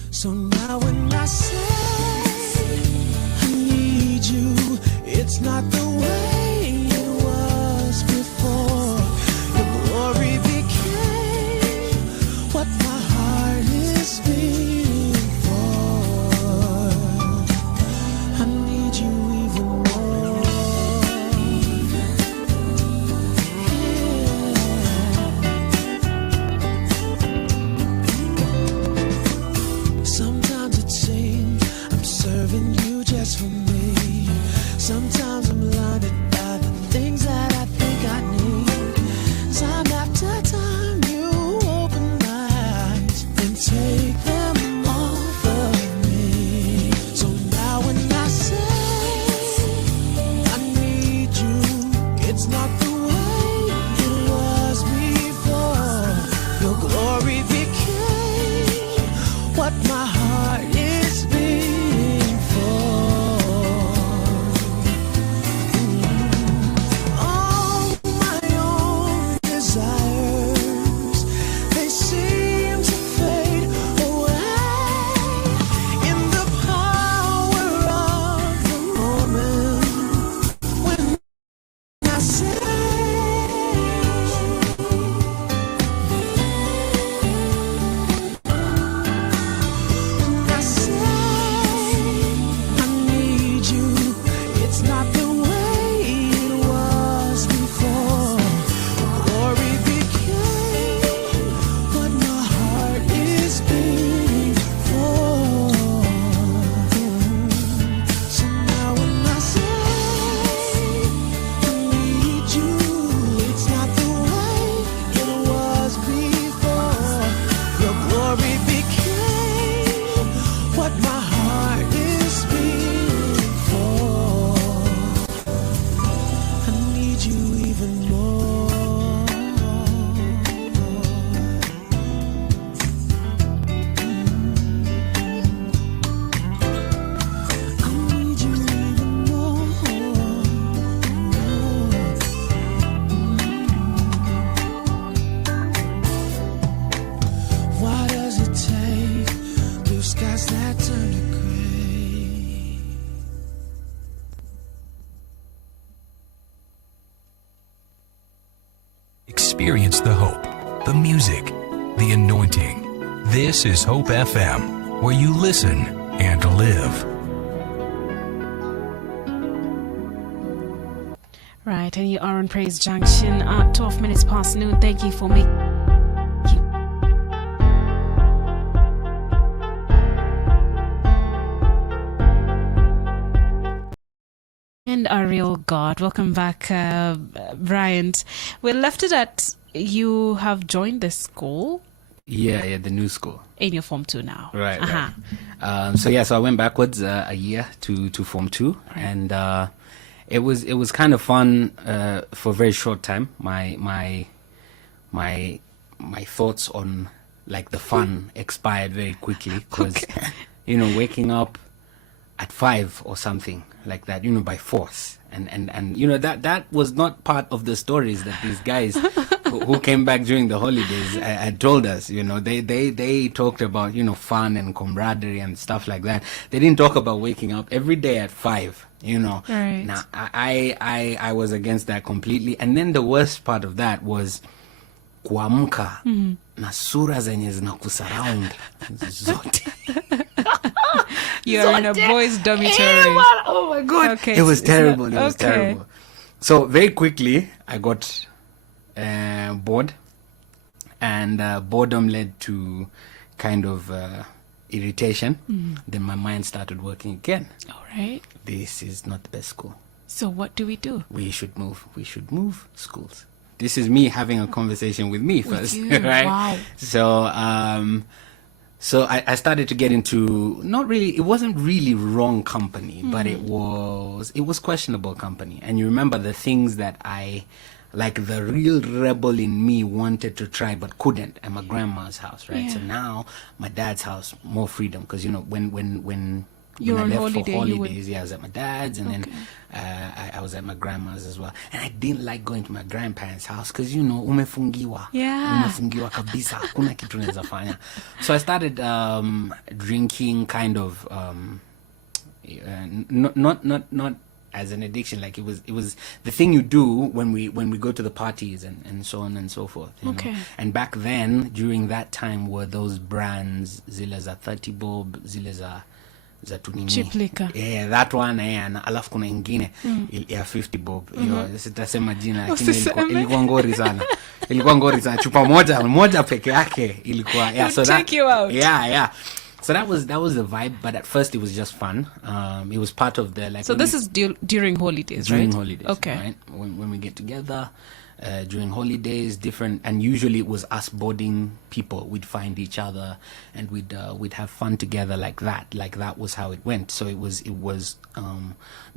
So now when I say I need you, it's not the way it was before. Your glory became what my heart is beating for. I need you even more. Sometimes it seems I'm serving you just for me. Sometimes I'm blinded by the things that I think I need. Time after time you open my eyes and take them off of me. So now when I say I need you, it's not the way it was before. Your glory became what my heart is beating for. Oh, experience the hope, the music, the anointing. This is Hope FM, where you listen and live. Right, and you are on Praise Junction at 12 minutes past noon. Thank you for making. And our real God. Welcome back, Bryant. We left it at you have joined the school. Yeah, the new school. In your Form 2 now. Right. So I went backwards a year to Form 2, right. And it was kind of fun for a very short time. My thoughts on like the fun expired very quickly because waking up at 5 or something like that, by force, and that was not part of the stories that these guys who came back during the holidays had told us. They talked about fun and camaraderie and stuff like that. They didn't talk about waking up every day at 5. Right. Now I was against that completely, and then the worst part of that was kuamka na sura zenye zinakusurround zote. You're in a boys' dormitory. Oh my God. Okay, it was terrible. It was okay. terrible. So very quickly I got bored, and boredom led to kind of irritation. Then my mind started working again. All right. This is not the best school. So what do we do? We should move. We should move schools. This is me having a conversation with me first, right? Wow. So I started to get into it wasn't really wrong company, but it was questionable company. And you remember the things that the real rebel in me wanted to try but couldn't at my grandma's house, right? Yeah. So now my dad's house, more freedom, because when You're I on left holiday, for holidays, I was at my dad's, and then I was at my grandma's as well. And I didn't like going to my grandparents' house because umefungiwa. Yeah. Umefungiwa kabisa. Hakuna kitu unaweza fanya. So I started drinking kind of not as an addiction, like it was the thing you do when we go to the parties and so on and so forth. You know? And back then, during that time, were those brands zile za 30 bob, zile za tunini. Cheap liquor. Yeah, that one, na alafu kuna ingine ya 50 bob. Sitasema jina, lakini ilikuwa ngori sana. Ilikuwa ngori sana. Chupa moja peke yake ilikuwa. Yeah, so take you out. Yeah. So that was the vibe, but at first it was just fun. It was part of the So this is during holidays, right? During holidays, okay. Right? When we get together during holidays, different, and usually it was us boarding people. We'd find each other and we'd have fun together like that. Like that was how it went. So it was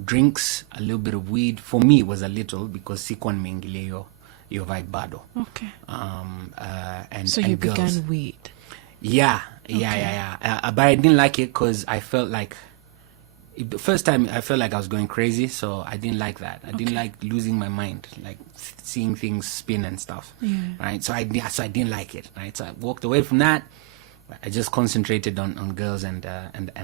drinks, a little bit of weed. For me, it was a little because sikuwa nimeingilio yo vibe bado. Okay. So you girls. began weed. Yeah. But I didn't like it because I felt like the first time I felt like I was going crazy, so I didn't like that. I didn't like losing my mind, like seeing things spin and stuff. Yeah. Right. So I didn't like it. Right. So I walked away from that. I just concentrated on girls and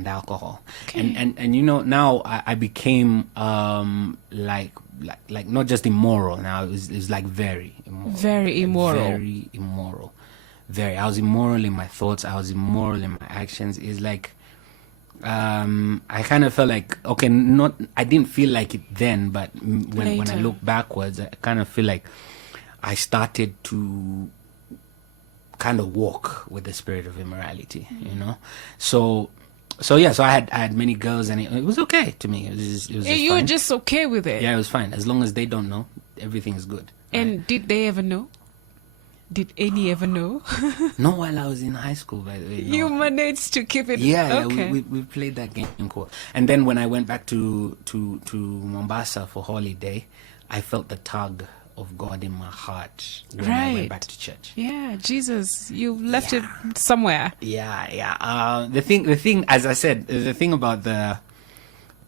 alcohol. Okay. And now I became like not just immoral. Now it was like very immoral. Very immoral. Very immoral. Very. I was immoral in my thoughts. I was immoral in my actions. It's like I kind of felt like I didn't feel like it then, but when I look backwards, I kind of feel like I started to kind of walk with the spirit of immorality, So I had many girls, and it was okay to me. It was You were fine. just okay with it. Yeah, it was fine as long as they don't know. Everything is good. And did they ever know? Did any ever know? No, while I was in high school, by the way. No. You managed to keep it. Yeah, okay. we played that game in court. And then when I went back to Mombasa for holiday, I felt the tug of God in my heart when I went back to church. Yeah, Jesus, you left it somewhere. Yeah. The thing, as I said, the thing about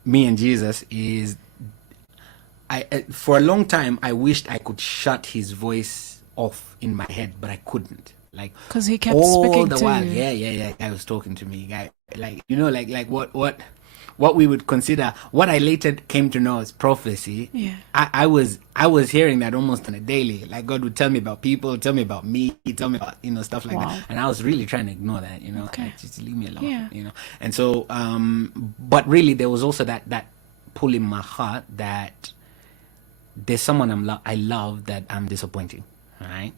me and Jesus is, for a long time, I wished I could shut his voice off in my head, but I couldn't. Like, because he kept all speaking the to while. you. Yeah. Guy was talking to me. Guy, like what we would consider, what I later came to know as prophecy. Yeah. I was hearing that almost on a daily. Like God would tell me about people, tell me about me, tell me about, stuff like that. And I was really trying to ignore that, Okay. Like, just leave me alone, Yeah. And so, but really there was also that pull in my heart that there's someone I love that I'm disappointing, right?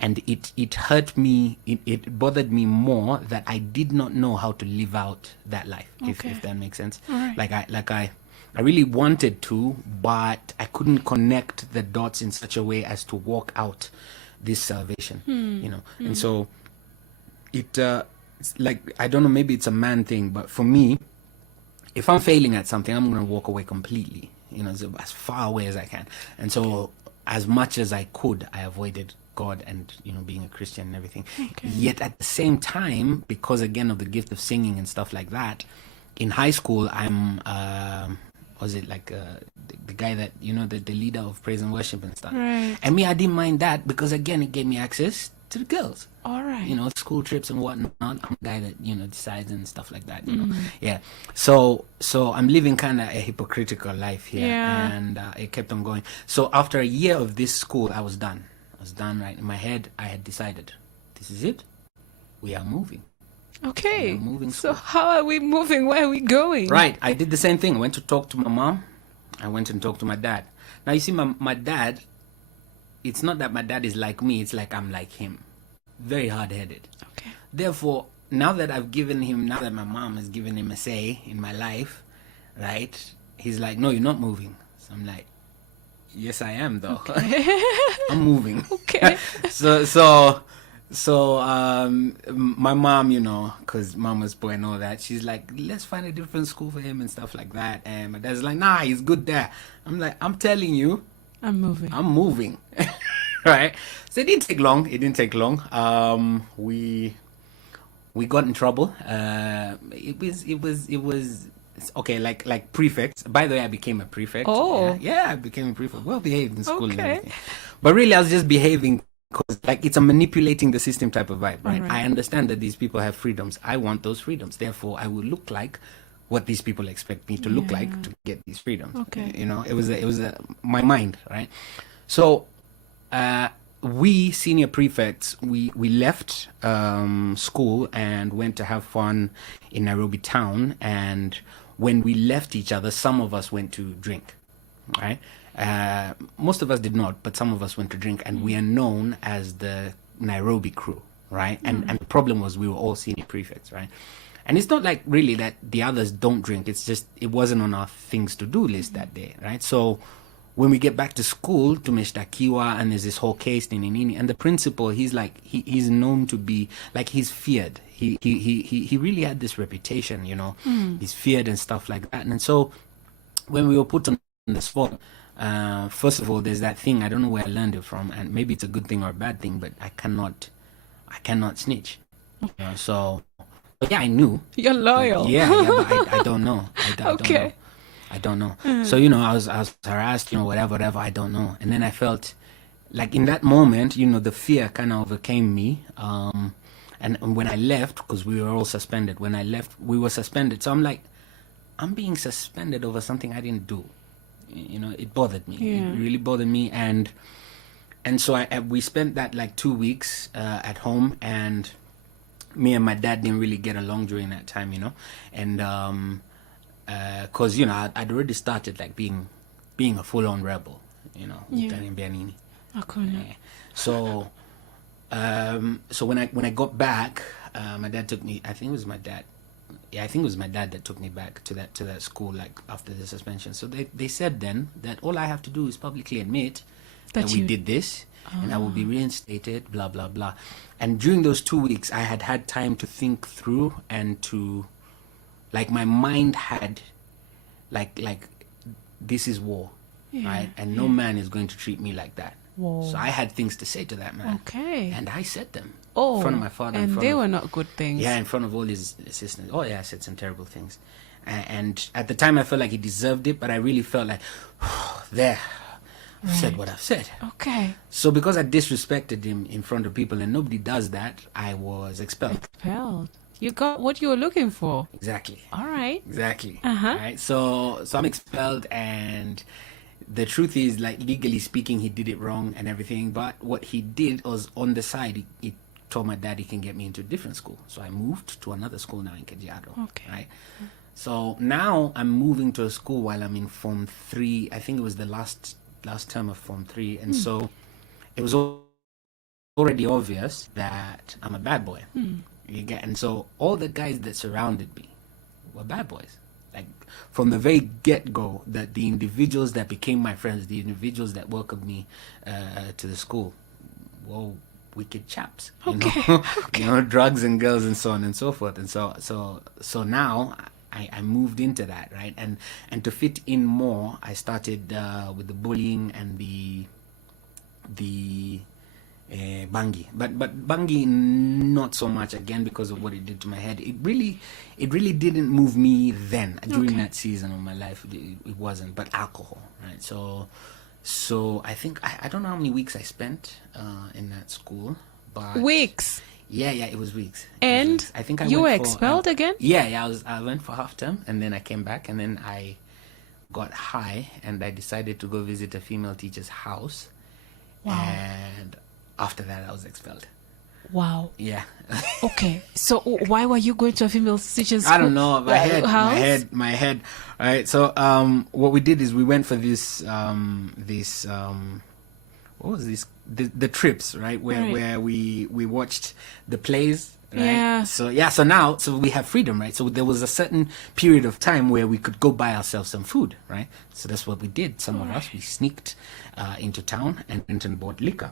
And it hurt me, it bothered me more that I did not know how to live out that life, if that makes sense. All right. I really wanted to, but I couldn't connect the dots in such a way as to walk out this salvation, And so it's like, I don't know, maybe it's a man thing, but for me, if I'm failing at something, I'm going to walk away completely, as far away as I can. And so as much as I could, I avoided God and being a Christian and everything. Yet at the same time, because again of the gift of singing and stuff like that, in high school I'm the guy that the leader of praise and worship and stuff. Right. And me, I didn't mind that because again it gave me access to the girls. All right. School trips and whatnot. I'm a guy that decides and stuff like that. Yeah. So I'm living kind of a hypocritical life here, and it kept on going. So after a year of this school, I was done. Right in my head. I had decided, this is it. We are moving. Okay. We are moving. So how are we moving? Where are we going? Right. I did the same thing. I went to talk to my mom. I went and talked to my dad. Now you see, my dad. It's not that my dad is like me. It's like I'm like him. Very hard-headed. Okay. Therefore, now that my mom has given him a say in my life, right? He's like, no, you're not moving. So I'm like, yes, I am, though. Okay. I'm moving. Okay. So, my mom, because mom was poor and all that, she's like, let's find a different school for him and stuff like that. And my dad's like, nah, he's good there. I'm like, I'm telling you, I'm moving. Right. So it didn't take long. We got in trouble. It was okay, like prefects. By the way, I became a prefect. Oh. Yeah, I became a prefect. Well behaved in school and Okay. everything. But really, I was just behaving because, it's a manipulating the system type of vibe, right? Alright. I understand that these people have freedoms. I want those freedoms. Therefore, I will look like what these people expect me to look like to get these freedoms. Okay. It was my mind, right? So, we senior prefects, we left school and went to have fun in Nairobi town. And when we left each other, some of us went to drink, right? Most of us did not, but some of us went to drink, and we are known as the Nairobi crew, right? And the problem was we were all senior prefects, right? And it's not like really that the others don't drink. It's just it wasn't on our things to do list that day, right? So when we get back to school, tumeshtakiwa, and there's this whole case, and the principal, he's like, he's known to be like, he's feared. He really had this reputation, He's feared and stuff like that. And so when we were put on the spot, first of all, there's that thing, I don't know where I learned it from, and maybe it's a good thing or a bad thing, but I cannot snitch. So yeah, I knew. You're loyal. Yeah, but I don't know. I don't know. So, I was harassed, whatever, I don't know. And then I felt like in that moment, the fear kind of overcame me. And when I left, because we were all suspended, when I left, we were suspended. So I'm like, I'm being suspended over something I didn't do. It bothered me. Yeah. It really bothered me. And so we spent that 2 weeks at home, and me and my dad didn't really get along during that time, and because I'd already started being a full-on rebel, So when I got back, my dad took me. I think it was my dad. Yeah, I think it was my dad that took me back to that school after the suspension. So they said then that all I have to do is publicly admit that we did this, and I will be reinstated, blah blah blah. And during those 2 weeks, I had time to think through and to, my mind had, this is war, right? And no man is going to treat me like that. Whoa. So I had things to say to that man. Okay. And I said them. Oh. In front of my father. And they were not good things. Yeah, in front of all his assistants. Oh, yeah, I said some terrible things. And at the time, I felt like he deserved it, but I really felt like, I've said what I've said. Okay. So because I disrespected him in front of people, and nobody does that, I was expelled. You got what you were looking for. Exactly. All right. Exactly. Uh-huh. Right. So I'm expelled, and the truth is, like, legally speaking, he did it wrong and everything. But what he did was, on the side, he told my dad he can get me into a different school. So I moved to another school now in Kajiado. Okay. Right. So now I'm moving to a school while I'm in Form 3. I think it was the last term of Form 3, and so it was already obvious that I'm a bad boy. You get, and so all the guys that surrounded me were bad boys. Like, from the very get-go, that the individuals that became my friends, the individuals that welcomed me to the school, were wicked chaps. You know? You know, drugs and girls and so on and so forth. And so now I moved into that, right? And to fit in more, I started with the bullying and the Bangi, but Bangi not so much, again, because of what it did to my head. It really didn't move me then during that season of my life. It wasn't, but alcohol, right? So I think I don't know how many weeks I spent in that school, but weeks. Yeah, it was weeks. And I think you were expelled again. Yeah, I went for half term, and then I came back, and then I got high, and I decided to go visit a female teacher's house. Wow. And after that, I was expelled. Wow. Yeah. Okay. So why were you going to a female teacher's I don't know. My head. All right. So what we did is we went for this what was this? The trips, right? Where we watched the plays. Right? Yeah. So now we have freedom, right? So there was a certain period of time where we could go buy ourselves some food, right? So that's what we did. Some of us, we sneaked into town and went and bought liquor,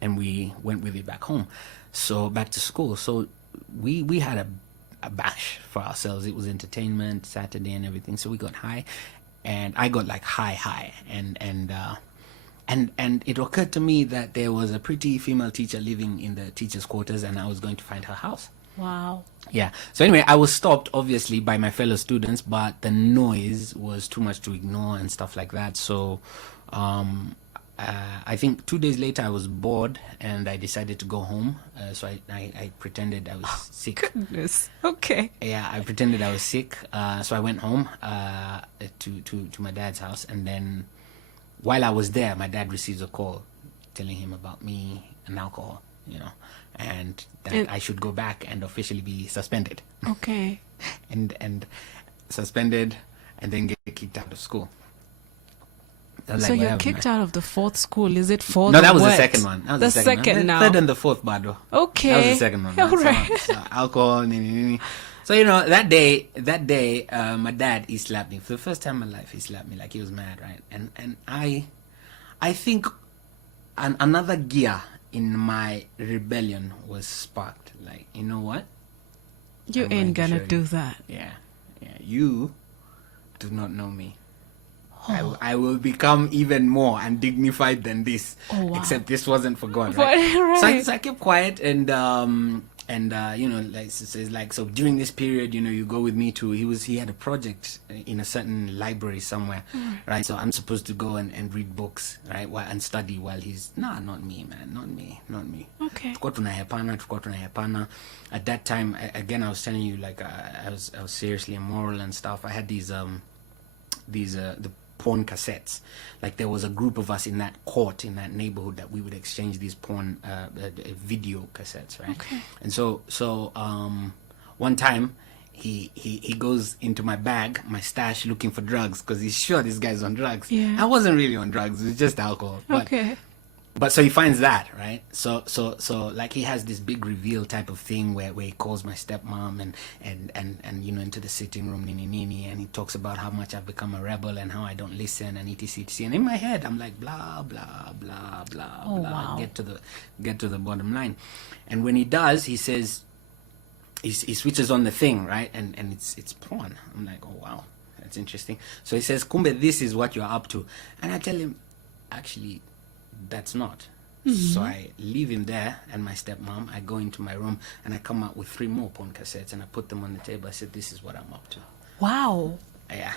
and we went with it back home. So back to school. So we had a bash for ourselves. It was entertainment, Saturday and everything. So we got high, and I got like high, and it occurred to me that there was a pretty female teacher living in the teacher's quarters, and I was going to find her house. Wow. Yeah. So anyway, I was stopped, obviously, by my fellow students, but the noise was too much to ignore and stuff like that. So I think 2 days later I was bored, and I decided to go home. So I pretended I was sick. Goodness. Okay. Yeah, I pretended I was sick. So I went home to my dad's house, and then while I was there, my dad receives a call telling him about me and alcohol, and that I should go back and officially be suspended. Okay. and suspended, and then get kicked out of school. So you're kicked out of the fourth school. Is it fourth? No, that was the second one. That was the second now. Third and the fourth, Bado. Okay. That was the second one. All right. So alcohol. So that day, my dad, he slapped me for the first time in my life. He slapped me like he was mad, right? And I think another gear in my rebellion was sparked. Like, you know what? You ain't gonna do that. Yeah. You do not know me. I will become even more undignified than this. Oh, wow. Except this wasn't for God, right? Right. So I kept quiet, and so during this period, you go with me to. He had a project in a certain library somewhere, right? So I'm supposed to go and read books, right? And study while he's not me, man, not me. Okay. Tulikuwa tunahepana. At that time, again, I was telling you, like, I was seriously immoral and stuff. I had the porn cassettes. Like, there was a group of us in that court, in that neighborhood, that we would exchange these porn video cassettes, right? Okay. And so one time he goes into my bag, my stash, looking for drugs, because he's sure this guy's on drugs. Yeah. I wasn't really on drugs, it was just alcohol. Okay. But so he finds that, right? So like, he has this big reveal type of thing where he calls my stepmom and into the sitting room, and he talks about how much I've become a rebel and how I don't listen and etc. And in my head, I'm like, blah blah blah blah Oh, blah. wow. Get to the bottom line. And when he does, he says, he switches on the thing, right? And it's porn. I'm like, oh wow, that's interesting. So he says, Kumbe, this is what you're up to. And I tell him, actually, that's not. So I leave him there and my stepmom. I go into my room and I come out with 3 more porn cassettes and I put them on the table. I said, this is what I'm up to. Wow. Yeah.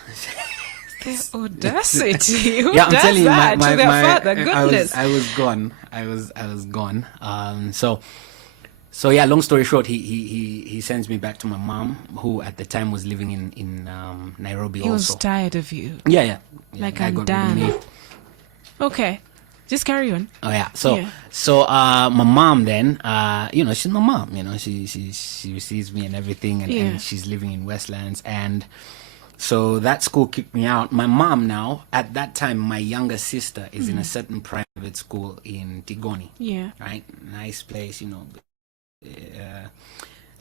The audacity. Who Yeah, I'm does telling you, that to their father? I Goodness. was gone. I was gone. So So yeah, long story short, he sends me back to my mom, who at the time was living in Nairobi. He also was tired of you. Yeah. Like I I'm got done. really- Okay, just carry on. Oh yeah. So Yeah. my mom then, she's my mom. She receives me and everything, and, Yeah. and she's living in Westlands, and so that school kicked me out. My mom now, at that time, my younger sister is in a certain private school in Tigoni. Yeah. Right. Nice place,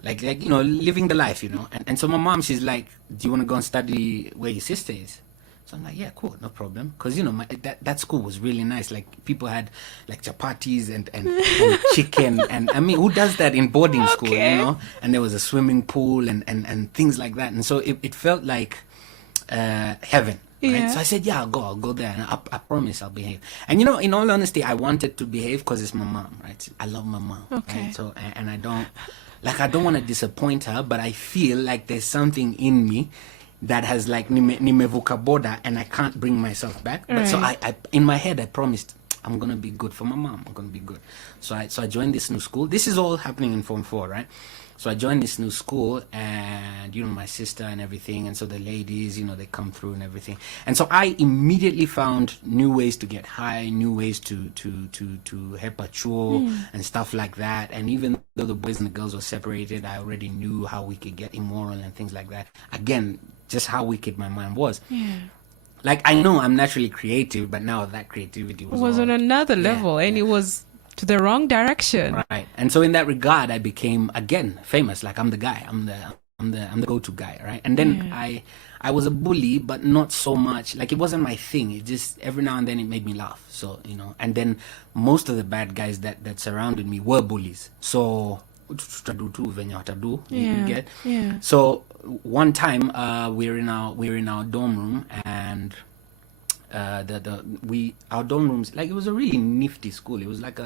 like living the life, and so my mom, she's like, do you want to go and study where your sister is? So I'm like, yeah, cool, no problem, because that school was really nice. Like people had like chapatis and chicken, and I mean, who does that in boarding school, And there was a swimming pool and things like that, and so it felt like heaven. Right? Yeah. So I said, yeah, I'll go there, and I promise I'll behave. And in all honesty, I wanted to behave because it's my mom, right? I love my mom. Okay. Right? So and I don't want to disappoint her, but I feel like there's something in me that has like nimevuka border, and I can't bring myself back. But so I in my head I promised I'm gonna be good for my mom. I'm gonna be good. So I joined this new school. This is all happening in Form 4, right? So I joined this new school, and my sister and everything, and so the ladies, they come through and everything, and so I immediately found new ways to get high, new ways to hepachuo and stuff like that. And even though the boys and the girls were separated, I already knew how we could get immoral and things like that. Again, just how wicked my mind was. Yeah. Like I know I'm naturally creative, but now that creativity was on another level, and it was to the wrong direction. Right. And so in that regard, I became again famous. Like I'm the guy. I'm the go-to guy, right? And then I was a bully, but not so much. Like it wasn't my thing. It just every now and then it made me laugh. So and then most of the bad guys that surrounded me were bullies. So you get. Yeah. So one time we're in our dorm room, and our dorm rooms, like it was a really nifty school. It was like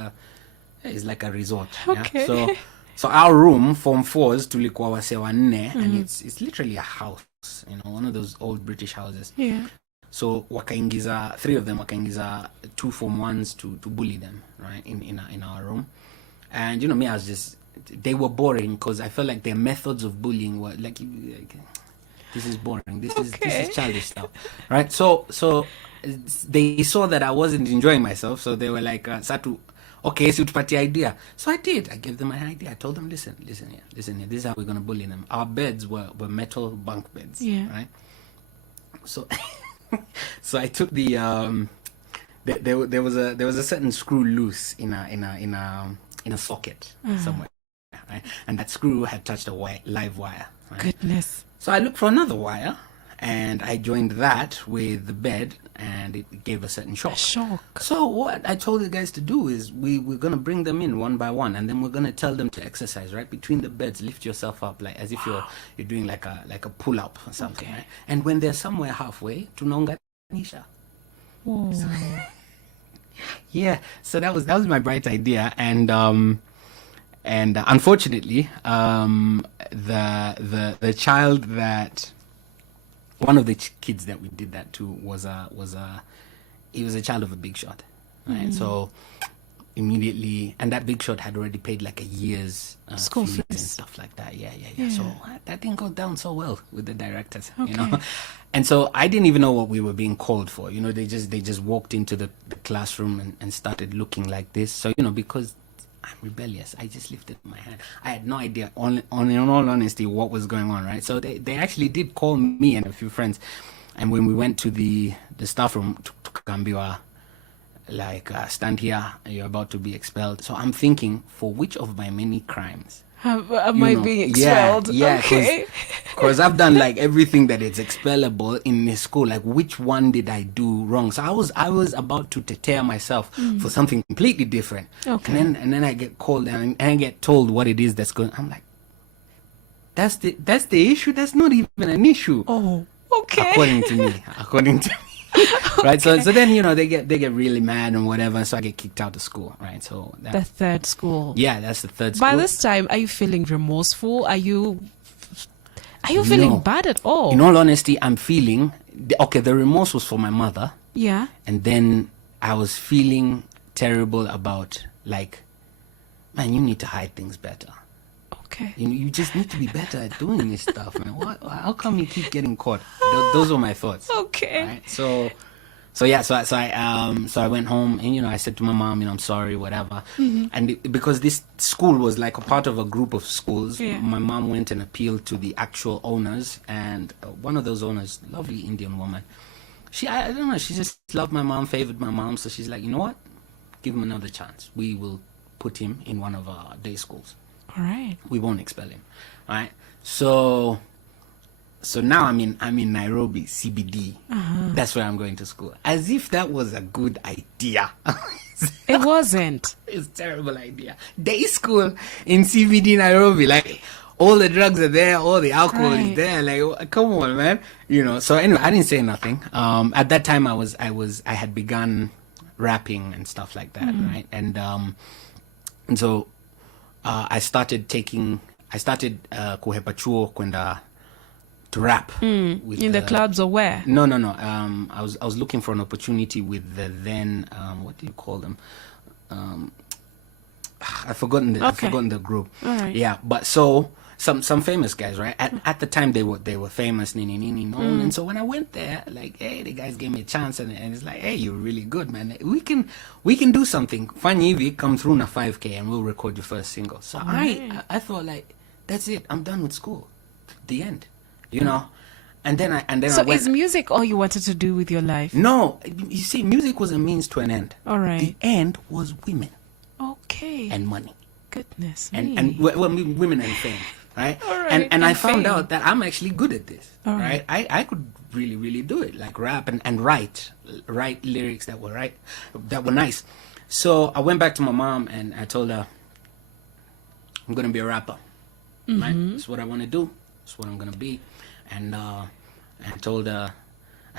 it's like a resort. Okay. Yeah? So our room, Form 4s, tulikuwa wase wanne, and it's literally a house, one of those old British houses. Yeah. So three of them wakaingiza 2 Form 1s to bully them, right, in our room. And me, I was just, they were boring because I felt like their methods of bullying were like this is boring. This is childish stuff, right? So they saw that I wasn't enjoying myself, so they were like, Satu, okay, so tupatie idea. So I did. I gave them an idea. I told them, listen here. This is how we're gonna bully them. Our beds were metal bunk beds, right? So so I took the there was a certain screw loose in a socket somewhere, right? And that screw had touched a live wire. Right? Goodness. So I looked for another wire, and I joined that with the bed, and it gave a certain shock. So what I told the guys to do is we're going to bring them in one by one, and then we're going to tell them to exercise, right? Between the beds, lift yourself up like as if you're doing like a pull-up or something, right? And when they're somewhere halfway, tunaunganisha. Whoa. Yeah, so that was my bright idea, and unfortunately, the child that one of the kids that we did that to he was a child of a big shot, right? So immediately, and that big shot had already paid like a year's school fees and stuff like that. Yeah. So that didn't go down so well with the directors, Okay. And so I didn't even know what we were being called for. They just walked into the classroom and started looking like this. So because I'm rebellious, I just lifted my hand. I had no idea, in all honesty, what was going on, right? So they actually did call me and a few friends, and when we went to the staff room, tukaambiwa, like, stand here, you're about to be expelled. So I'm thinking, for which of my many crimes am I being expelled? Yeah, okay. Because I've done like everything that is expellable in this school. Like, which one did I do wrong? So I was about to tear myself for something completely different. Okay. And then I get called and I get told what it is that's going. I'm like, that's the issue. That's not even an issue. Oh, okay. According to me. Right, so then they get really mad and whatever, so I get kicked out of school, right? So the third school. Yeah, that's the third school. By this time, are you feeling remorseful? Are you feeling bad at all? In all honesty, I'm feeling the remorse was for my mother. Yeah. And then I was feeling terrible about, like, man, you need to hide things better. Okay. You just need to be better at doing this stuff, man. How come you keep getting caught? Those were my thoughts. Okay. Right? So I went home and I said to my mom, I'm sorry, whatever. And because this school was like a part of a group of schools, my mom went and appealed to the actual owners, and one of those owners, lovely Indian woman, I don't know, she just loved my mom, favored my mom, so she's like, you know what? Give him another chance. We will put him in one of our day schools. All right. We won't expel him, right? So now I'm in Nairobi CBD. That's where I'm going to school. As if that was a good idea. It wasn't. It's a terrible idea. Day school in CBD Nairobi, like all the drugs are there, all the alcohol is there. Like, come on, man. So anyway, I didn't say nothing. At that time, I had begun rapping and stuff like that, right? And so I started kuhepa chuo kwenda to rap in the clubs or where? No. I was looking for an opportunity with the then what do you call them? I've forgotten the group. All right. Yeah, but so some famous guys, right? At the time they were famous, known. And so when I went there, like, hey, the guys gave me a chance, and it's like, hey, you're really good, man. We can do something. Fanya hivi, come through na 5K and we'll record your first single. So I thought, like, that's it. I'm done with school. The end. And then So is music all you wanted to do with your life? No, you see, music was a means to an end. All right. The end was women. Okay. And money. Goodness me. me. And women and fame, right? All right. And I found out that I'm actually good at this, all right? I could really, really do it, like rap and write lyrics that were nice. So I went back to my mom and I told her, I'm going to be a rapper, right? That's what I want to do. That's what I'm going to be. And I told her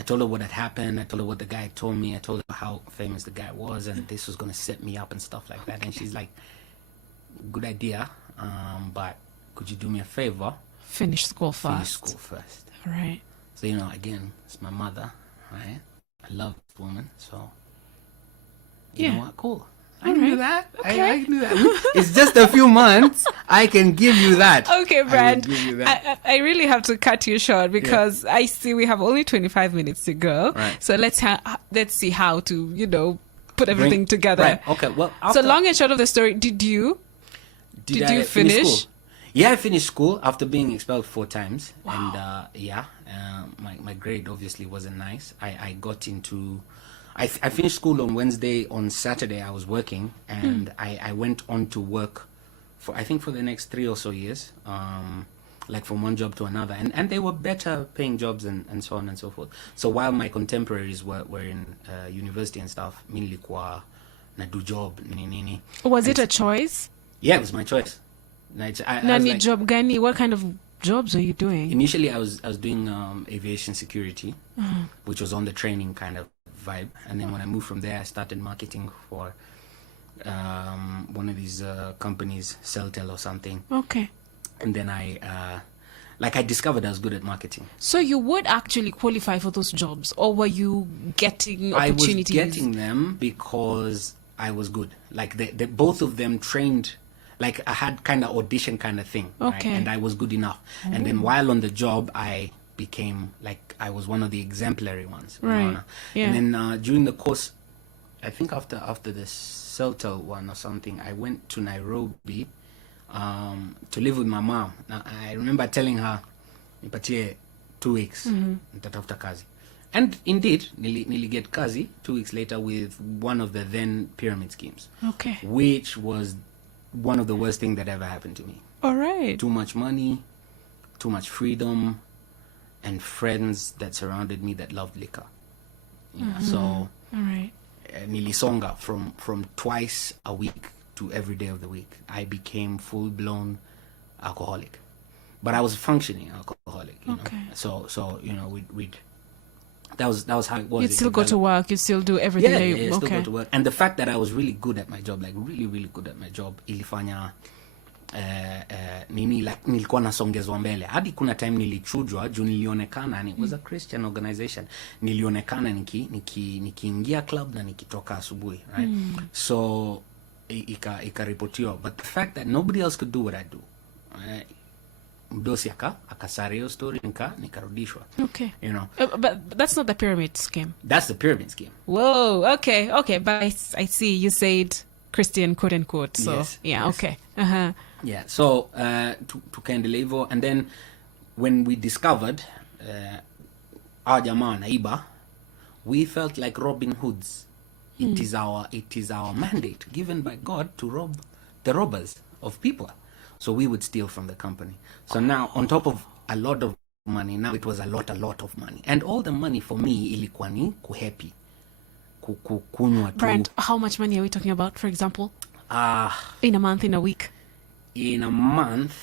what had happened. I told her what the guy told me. I told her how famous the guy was, and this was going to set me up and stuff like that. And she's like, good idea, but could you do me a favor? Finish school first. Finish school first. All right. So, again, it's my mother, right? I love this woman, so you know what? Cool. I can do that. Okay. I can do that. It's just a few months. I can give you that. Okay, Brad. I really have to cut you short because I see we have only 25 minutes to go. Right. So let's see how to, put everything together. Right. Okay. Well, so long and short of the story, did you finish? School? Yeah, I finished school after being expelled 4 times. Wow. And my grade obviously wasn't nice. I got into... I finished school on Wednesday. On Saturday, I was working, and I went on to work for the next 3 or so years, like from one job to another, and they were better paying jobs and so on and so forth. So while my contemporaries were in university and stuff, nilikuwa na do job nini. Was it a choice? Yeah, it was my choice. Nani job gani? What kind of jobs are you doing? Initially, I was doing aviation security, which was on the training kind of vibe, and then when I moved from there, I started marketing for one of these companies, Celtel or something. Okay. And then I discovered I was good at marketing. So you would actually qualify for those jobs, or were you getting opportunities? I was getting them because I was good. Like they both of them trained. Like I had kind of audition kind of thing, okay, right? And I was good enough. And then while on the job, I became I was one of the exemplary ones. Right. Yeah. And then during the course, I think after the Celtel one or something, I went to Nairobi to live with my mom. Now, I remember telling her, nipatie 2 weeks, nitatafuta kazi. And indeed, nili get kazi 2 weeks later with one of the then pyramid schemes. Okay. Which was one of the worst things that ever happened to me. All right. Too much money, too much freedom, and friends that surrounded me that loved liquor. So, all right. Nilisonga from twice a week to every day of the week. I became full-blown alcoholic, but I was a functioning alcoholic. Okay. So we'd that was how it was. You'd still go to work. You still do everything. Yeah, still go to work. And the fact that I was really good at my job, like really, really good at my job, ilifanya nilikuwa nasongezwa mbele. Hadi kuna time nilichujwa juu nilionekana, and it was a Christian organization, nilionekana nikiingia club na nikitoka asubuhi, right? So ikaripotiwa, but the fact that nobody else could do what I do, mdosi akasare hiyo story nikarudishwa. Okay. You know. But that's not the pyramid scheme. That's the pyramid scheme. Whoa. Okay. But I see you said Christian, quote unquote. So yes, yeah. yes. Okay. Yeah. So tukaendelea hivyo, and then when we discovered our jamaa naiba, we felt like Robin Hoods. It is our mandate given by God to rob the robbers of people. So we would steal from the company. So now, on top of a lot of money, now it was a lot of money. And all the money for me ilikuwa ni kuhappy. Kunywa tu. Brand, how much money are we talking about, for example? In a month, in a week? In a month,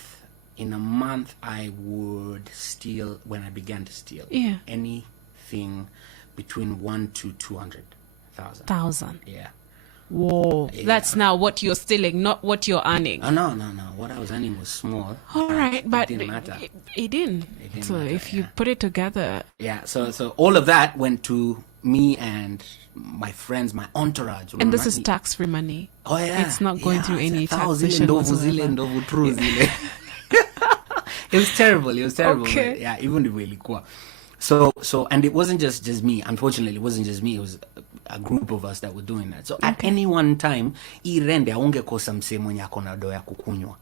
I would steal, when I began to steal, anything between 1 to 200,000. Yeah. Whoa. Yeah. That's now what you're stealing, not what you're earning. Oh, no. What I was earning was small. All right, but it didn't matter. It didn't. So matter, if you put it together. Yeah, so all of that went to me and my friends, my entourage. And this is tax-free money. Oh, yeah. It's not going through any taxation. It was terrible. Okay. But, yeah, even the way ilikuwa. So, and it wasn't just me. Unfortunately, it wasn't just me. It was a group of us that were doing that. So at any one time, irende aungekosa msee mwenye akona do ya kukunywa.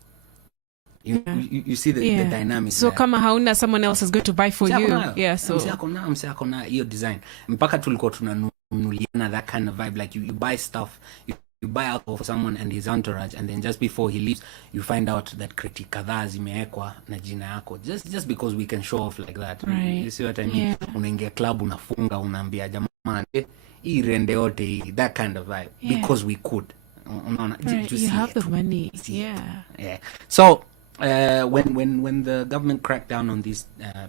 You see the dynamic. So there. Kama hauna, someone else is going to buy for you. Yeah, so msee akona hiyo design. Mpaka tulikuwa tunanunuliana that kind of vibe, like you buy stuff, you buy alcohol for someone and his entourage, and then just before he leaves you find out that kreti kadhaa zimeekwa na jina yako, just because we can show off like that. Right. You see what I mean? Unaingia club, unafunga, unaambia jamani hii rende yote, that kind of vibe, because we could. Right. You have the money. Yeah. So when the government cracked down on these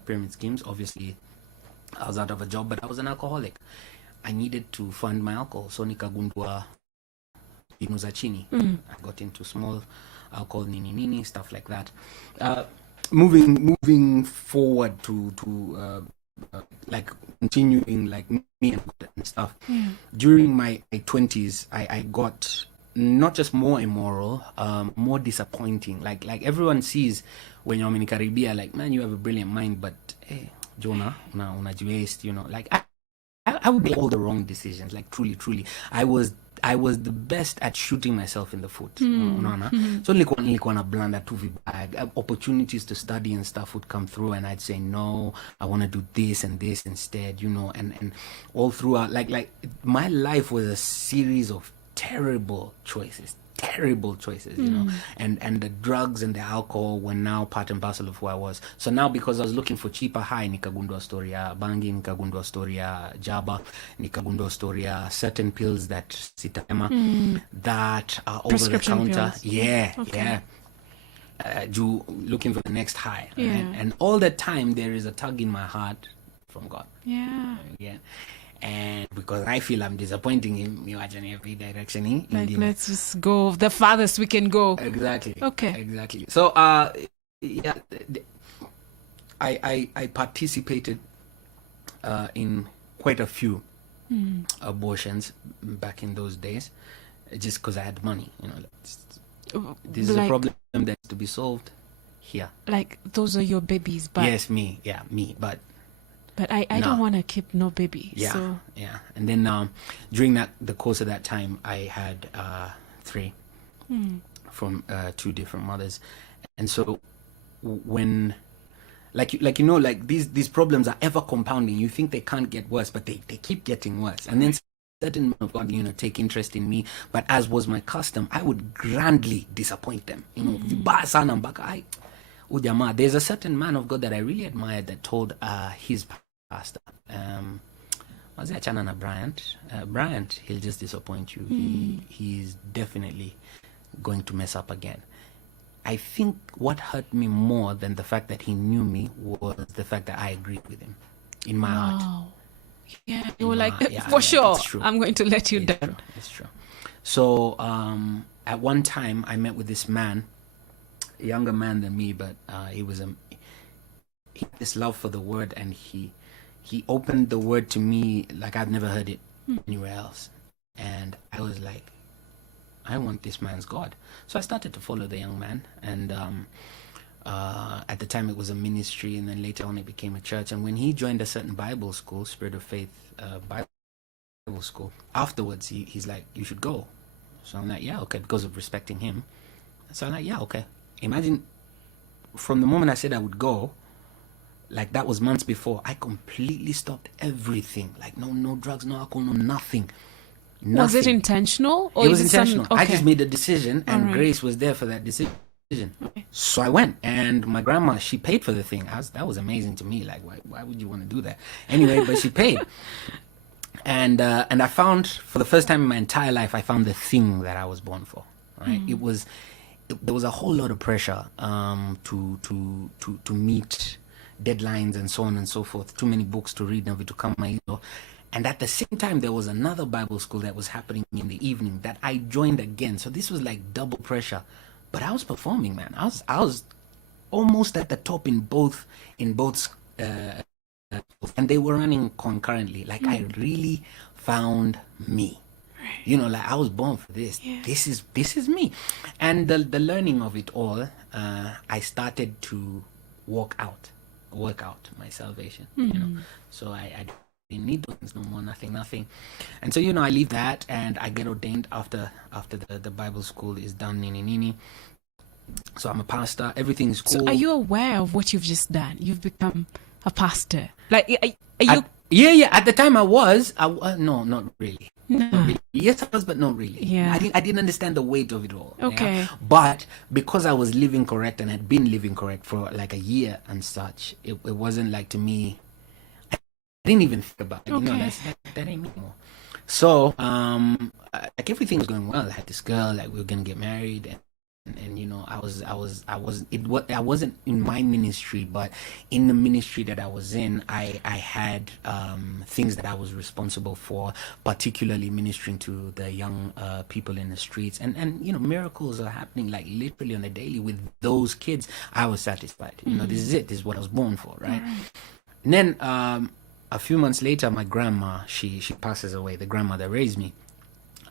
pyramid schemes, obviously I was out of a job, but I was an alcoholic. I needed to fund my alcohol, so nikagundua inuza chini. I got into small alcohol, nini, stuff like that. Moving forward to like continuing like me and stuff. During my 20s, I got not just more immoral, more disappointing. Like everyone sees when you're in Caribbean, like, man, you have a brilliant mind, but hey, Jonah, unajiwaste, you know, like I would make all the wrong decisions. Like truly, I was the best at shooting myself in the foot. So nilikuwa na blanda tu vibaya. Opportunities to study and stuff would come through, and I'd say no, I want to do this and this instead, you know, and all throughout, like my life was a series of terrible choices, you know, and the drugs and the alcohol were now part and parcel of who I was. So now, because I was looking for cheaper high, nikagundua story ya bangi, nikagundua story ya jaba, nikagundua story ya certain pills that sitema that are over the counter. Pills. Looking for the next high, yeah. Right? And all the time there is a tug in my heart from God. Yeah. And because I feel I'm disappointing him, you watch in every direction. Like, let's just go the farthest we can go. Exactly. Okay. Exactly. So, I participated in quite a few abortions back in those days, just because I had money. You know, this is a problem that's to be solved here. Like, those are your babies, but yes, me, but I don't want to keep no baby. Yeah. And then during the course of that time, I had 3 from 2 different mothers. And so when, like these problems are ever compounding. You think they can't get worse, but they keep getting worse. And then certain men of God, you know, take interest in me. But as was my custom, I would grandly disappoint them. You know, there's a certain man of God that I really admired that told his pastor, was it Chana Bryant? Bryant, he'll just disappoint you. He's definitely going to mess up again. I think what hurt me more than the fact that he knew me was the fact that I agreed with him in my heart. Yeah, you were like, for sure, I'm going to let you down. It's true. So at one time, I met with this man, a younger man than me, but he had this love for the word, and he opened the word to me like I've never heard it anywhere else. And I was like, I want this man's God. So I started to follow the young man, and at the time it was a ministry, and then later on it became a church. And when he joined a certain Bible school, Spirit of Faith Bible school, afterwards he's like, you should go. So I'm like, yeah, okay, because of respecting him. So I'm like, yeah, okay. Imagine from the moment I said I would go, like that was months before, I completely stopped everything. Like no drugs, no alcohol, no nothing. Was it intentional? Or it was is intentional. Okay. I just made a decision, and Alright. grace was there for that decision. Okay. So I went, and my grandma, she paid for the thing. That was amazing to me. Like, why would you want to do that? Anyway, but she paid. And I found, for the first time in my entire life, I found the thing that I was born for. Right? There was a whole lot of pressure to meet deadlines and so on and so forth. Too many books to read, never to come my ear. And at the same time, there was another Bible school that was happening in the evening that I joined again. So this was like double pressure. But I was performing, man. I was almost at the top in both, and they were running concurrently. Like I really found me. You know, like I was born for this. Yeah. This is me. And the learning of it all, I started to work out my salvation. You know, so I didn't need those things no more, nothing. And so, you know, I leave that and I get ordained after the Bible school is done, nini. So I'm a pastor, everything's cool. So are you aware of what you've just done? You've become a pastor. Like, are you... Yeah, at the time I was, no, not really. No. Not really. Yes, I was, but not really. Yeah. I didn't understand the weight of it all. Okay. Yeah? But because I was living correct and had been living correct for like a year and such, it wasn't like, to me, I didn't even think about it. Okay. You know, that ain't me anymore. So, like everything was going well. I had this girl, like we were gonna get married, and you know, I wasn't in my ministry, but in the ministry that I was in, I had things that I was responsible for, particularly ministering to the young people in the streets, and you know, miracles are happening like literally on a daily with those kids. I was satisfied. You know, this is it. This is what I was born for, right? And then a few months later, my grandma, she passes away. The grandma that raised me.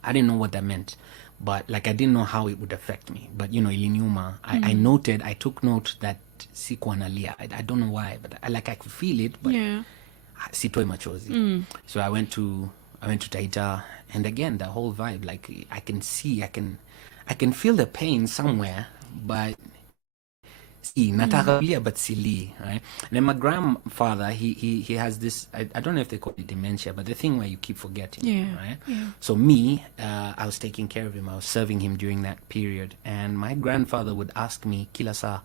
I didn't know what that meant. But like I didn't know how it would affect me. But you know, iliniuma, I took note that sikuwa nalia. I don't know why, but I could feel it, but sitoi machozi. So I went to Taita, and again the whole vibe, like I can feel the pain somewhere, but nataka but silly, right? And then my grandfather, he has this, I don't know if they call it dementia, but the thing where you keep forgetting, right? Yeah. So me, I was taking care of him. I was serving him during that period, and my grandfather would ask me, kila saa,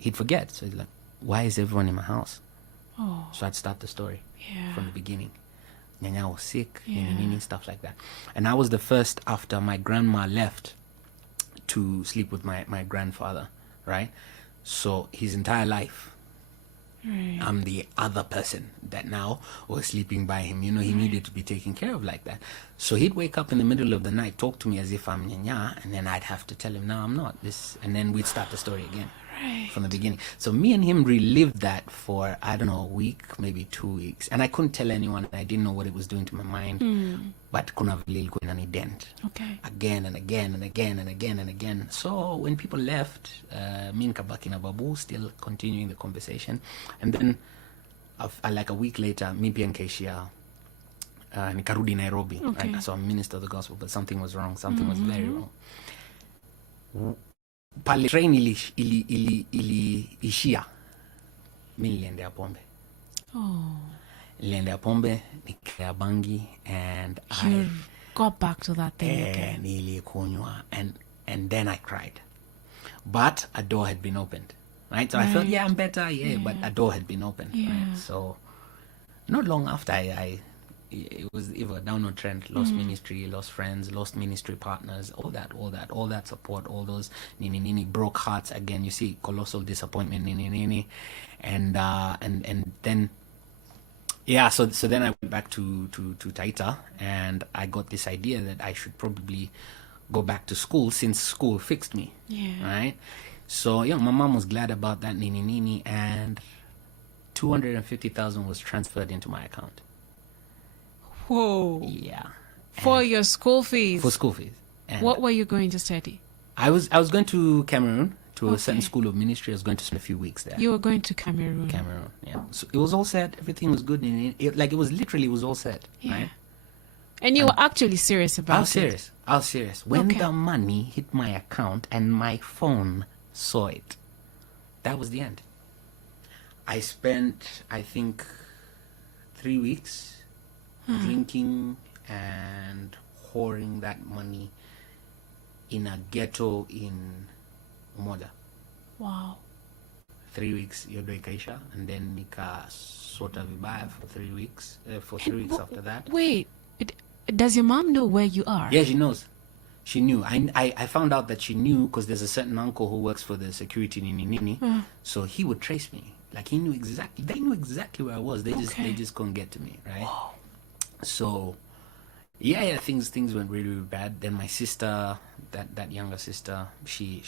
he'd forget. So he's like, why is everyone in my house? Oh. So I'd start the story from the beginning. Nyanya was sick, stuff like that. And I was the first, after my grandma left, to sleep with my grandfather, right? So his entire life, I'm the other person that now was sleeping by him. You know, he needed to be taken care of like that. So he'd wake up in the middle of the night, talk to me as if I'm Nyanya, and then I'd have to tell him, no, I'm not. And then we'd start the story again from the beginning. So me and him relived that for, I don't know, a week, maybe 2 weeks. And I couldn't tell anyone. I didn't know what it was doing to my mind. But kuna vile ilikuwa inanident. Okay. Again and again and again and again and again. So when people left, me nikabaki na babu, still continuing the conversation. And then like a week later, mi pia nikaishia nikarudi Nairobi. Okay. Right? So I'm minister of the gospel, but something was wrong. Something was very wrong. Pale train iliishia, mi niliendea pombe. Niliendea pombe, nikaya bangi, and you got back to that thing again. Nilikunywa, and then I cried. But a door had been opened, right? So I felt, I'm better, but a door had been opened, right? So not long after, it was a downward trend. Lost ministry, lost friends, lost ministry partners, all that support, all those nini broke hearts again. You see, colossal disappointment, nini, and then so then I went back to Taita, and I got this idea that I should probably go back to school since school fixed me, right? So my mom was glad about that, nini, and 250,000 was transferred into my account. Whoa. Yeah. For your school fees? For school fees. And What were you going to study? I was going to Cameroon, to a certain school of ministry. I was going to spend a few weeks there. You were going to Cameroon. Cameroon, yeah. So it was all set. Everything was good. It was literally all set, Yeah. right? And you were actually serious about I was serious. I was serious. When Okay. the money hit my account and my phone saw it, that was the end. I spent, I think, 3 weeks drinking and whoring that money in a ghetto in Umoja. Wow. 3 weeks yodo ikaisha, and then nikasota vibaya for 3 weeks. For 3 weeks after that. Wait, does your mom know where you are? Yeah, she knows. She knew. I found out that she knew because there's a certain uncle who works for the security nini. So he would trace me. Like he knew exactly. They knew exactly where I was. They just couldn't get to me, right? Wow. So yeah, things went really, really bad. Then my sister, that younger sister, she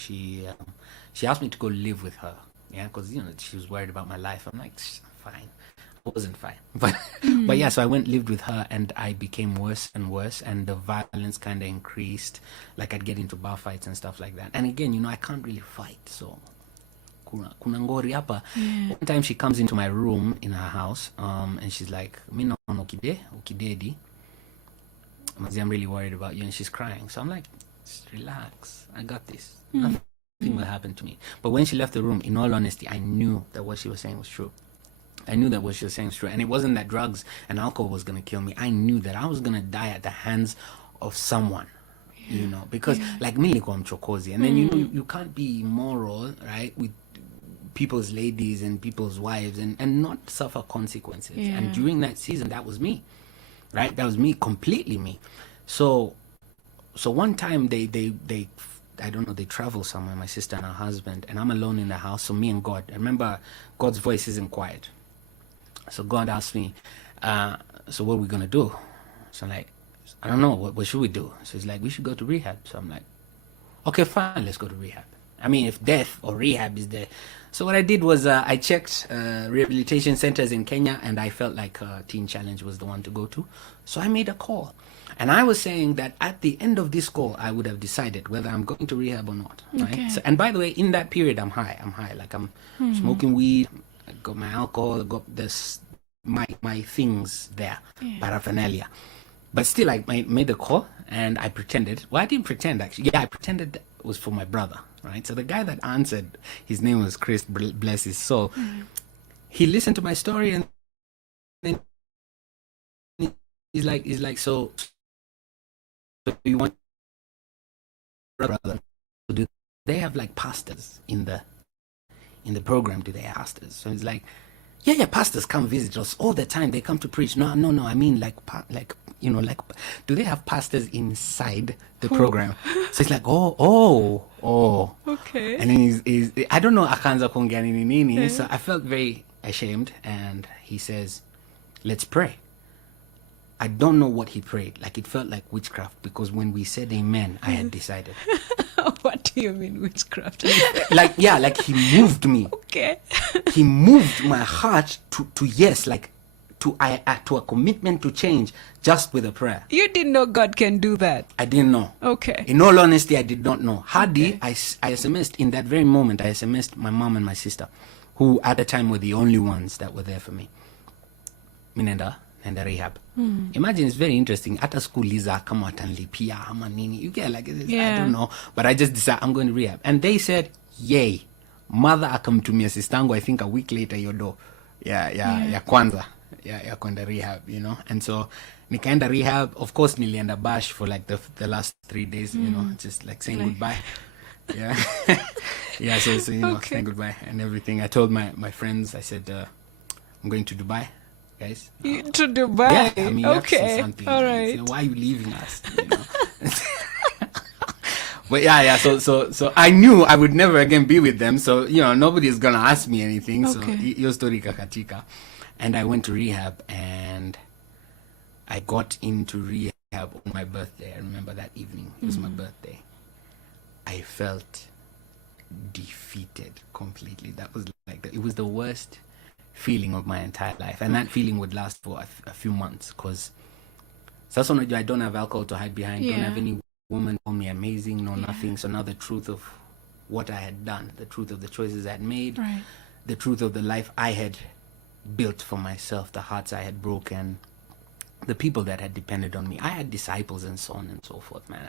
asked me to go live with her. Yeah, because she was worried about my life. I'm like, fine. I wasn't fine, but yeah. So I lived with her, and I became worse and worse, and the violence kind of increased. Like I'd get into bar fights and stuff like that. And again, I can't really fight, so kuna ngori hapa. Yeah. One time she comes into my room in her house, and she's like, "Mi naona ukidedi. Mazi, I'm really worried about you," and she's crying. So I'm like, "Just relax. I got this. Nothing will happen to me." But when she left the room, in all honesty, I knew that what she was saying was true. I knew that what she was saying was true. And it wasn't that drugs and alcohol was going to kill me. I knew that I was going to die at the hands of someone, because like me nilikuwa mchokozi. And then, you can't be immoral, right, with people's ladies and people's wives and not suffer consequences. Yeah. And during that season, that was me, right? That was me, completely me. So one time they I don't know, they travel somewhere, my sister and her husband, and I'm alone in the house. So me and God, I remember God's voice isn't quiet. So God asked me, so what are we going to do? So I'm like, I don't know, what should we do? So he's like, we should go to rehab. So I'm like, okay, fine, let's go to rehab. I mean, if death or rehab is there. So what I did was I checked rehabilitation centers in Kenya, and I felt like Teen Challenge was the one to go to. So I made a call. And I was saying that at the end of this call, I would have decided whether I'm going to rehab or not. Right? Okay. So, and by the way, in that period, I'm high. Like I'm smoking weed. I got my alcohol. I got my things there, paraphernalia. But still, I made the call, and I pretended. Well, I didn't pretend, actually. Yeah, I pretended it was for my brother, right? So the guy that answered, his name was Chris, bless his soul. He listened to my story, and then he's like, so do you want brother? Do they have like pastors in the program? Do they have pastors? So he's like, yeah, pastors come visit us all the time. They come to preach. No, I mean like do they have pastors inside the program? So it's like, oh. Okay. And then he's I don't know, akaanza kuongea nini. So I felt very ashamed, and he says, let's pray. I don't know what he prayed. Like, it felt like witchcraft, because when we said amen, I had decided. What do you mean witchcraft? like he moved me. Okay. He moved my heart to yes, like to a commitment to change just with a prayer. You didn't know God can do that. I didn't know. Okay. In all honesty, I did not know. Hadi, I SMS'd in that very moment. I SMS'd my mom and my sister, who at the time were the only ones that were there for me. Minenda rehab. Imagine, it's very interesting. Hata schooliza kama watanlipia ama nini. You get like, I don't know. But I just decided I'm going to rehab. And they said, yay. Mother akamtumia sistangu, I think a week later, yodo. Ya kwanza. Ya kwenda rehab, And so, nikaenda rehab. Of course, nilienda bash for like the last 3 days, just like saying goodbye. Yeah. Yeah, so saying goodbye and everything. I told my friends, I said, I'm going to Dubai. Guys, to Dubai. Yeah, I mean, you have to say okay, something. all right. So why are you leaving us? But yeah. So I knew I would never again be with them. So nobody's gonna ask me anything. So your story kakatika, and I went to rehab, and I got into rehab on my birthday. I remember that evening. It was my birthday. I felt defeated completely. That was it was the worst feeling of my entire life, and that feeling would last for a few months, because I don't have alcohol to hide behind, don't have any woman called me amazing, no nothing. So now the truth of what I had done, the truth of the choices I had made, Right. the truth of the life I had built for myself, the hearts I had broken, the people that had depended on me. I had disciples and so on and so forth, man.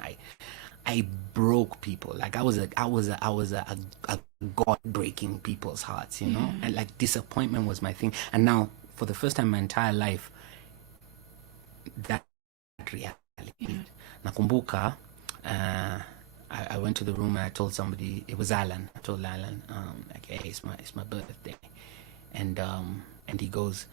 I broke people. Like I was a God breaking people's hearts, you know? Yeah. And like disappointment was my thing. And now for the first time in my entire life, that reality. Nakumbuka, I went to the room and I told somebody, it was Alan. I told Alan, like, hey, it's my birthday. And he goes,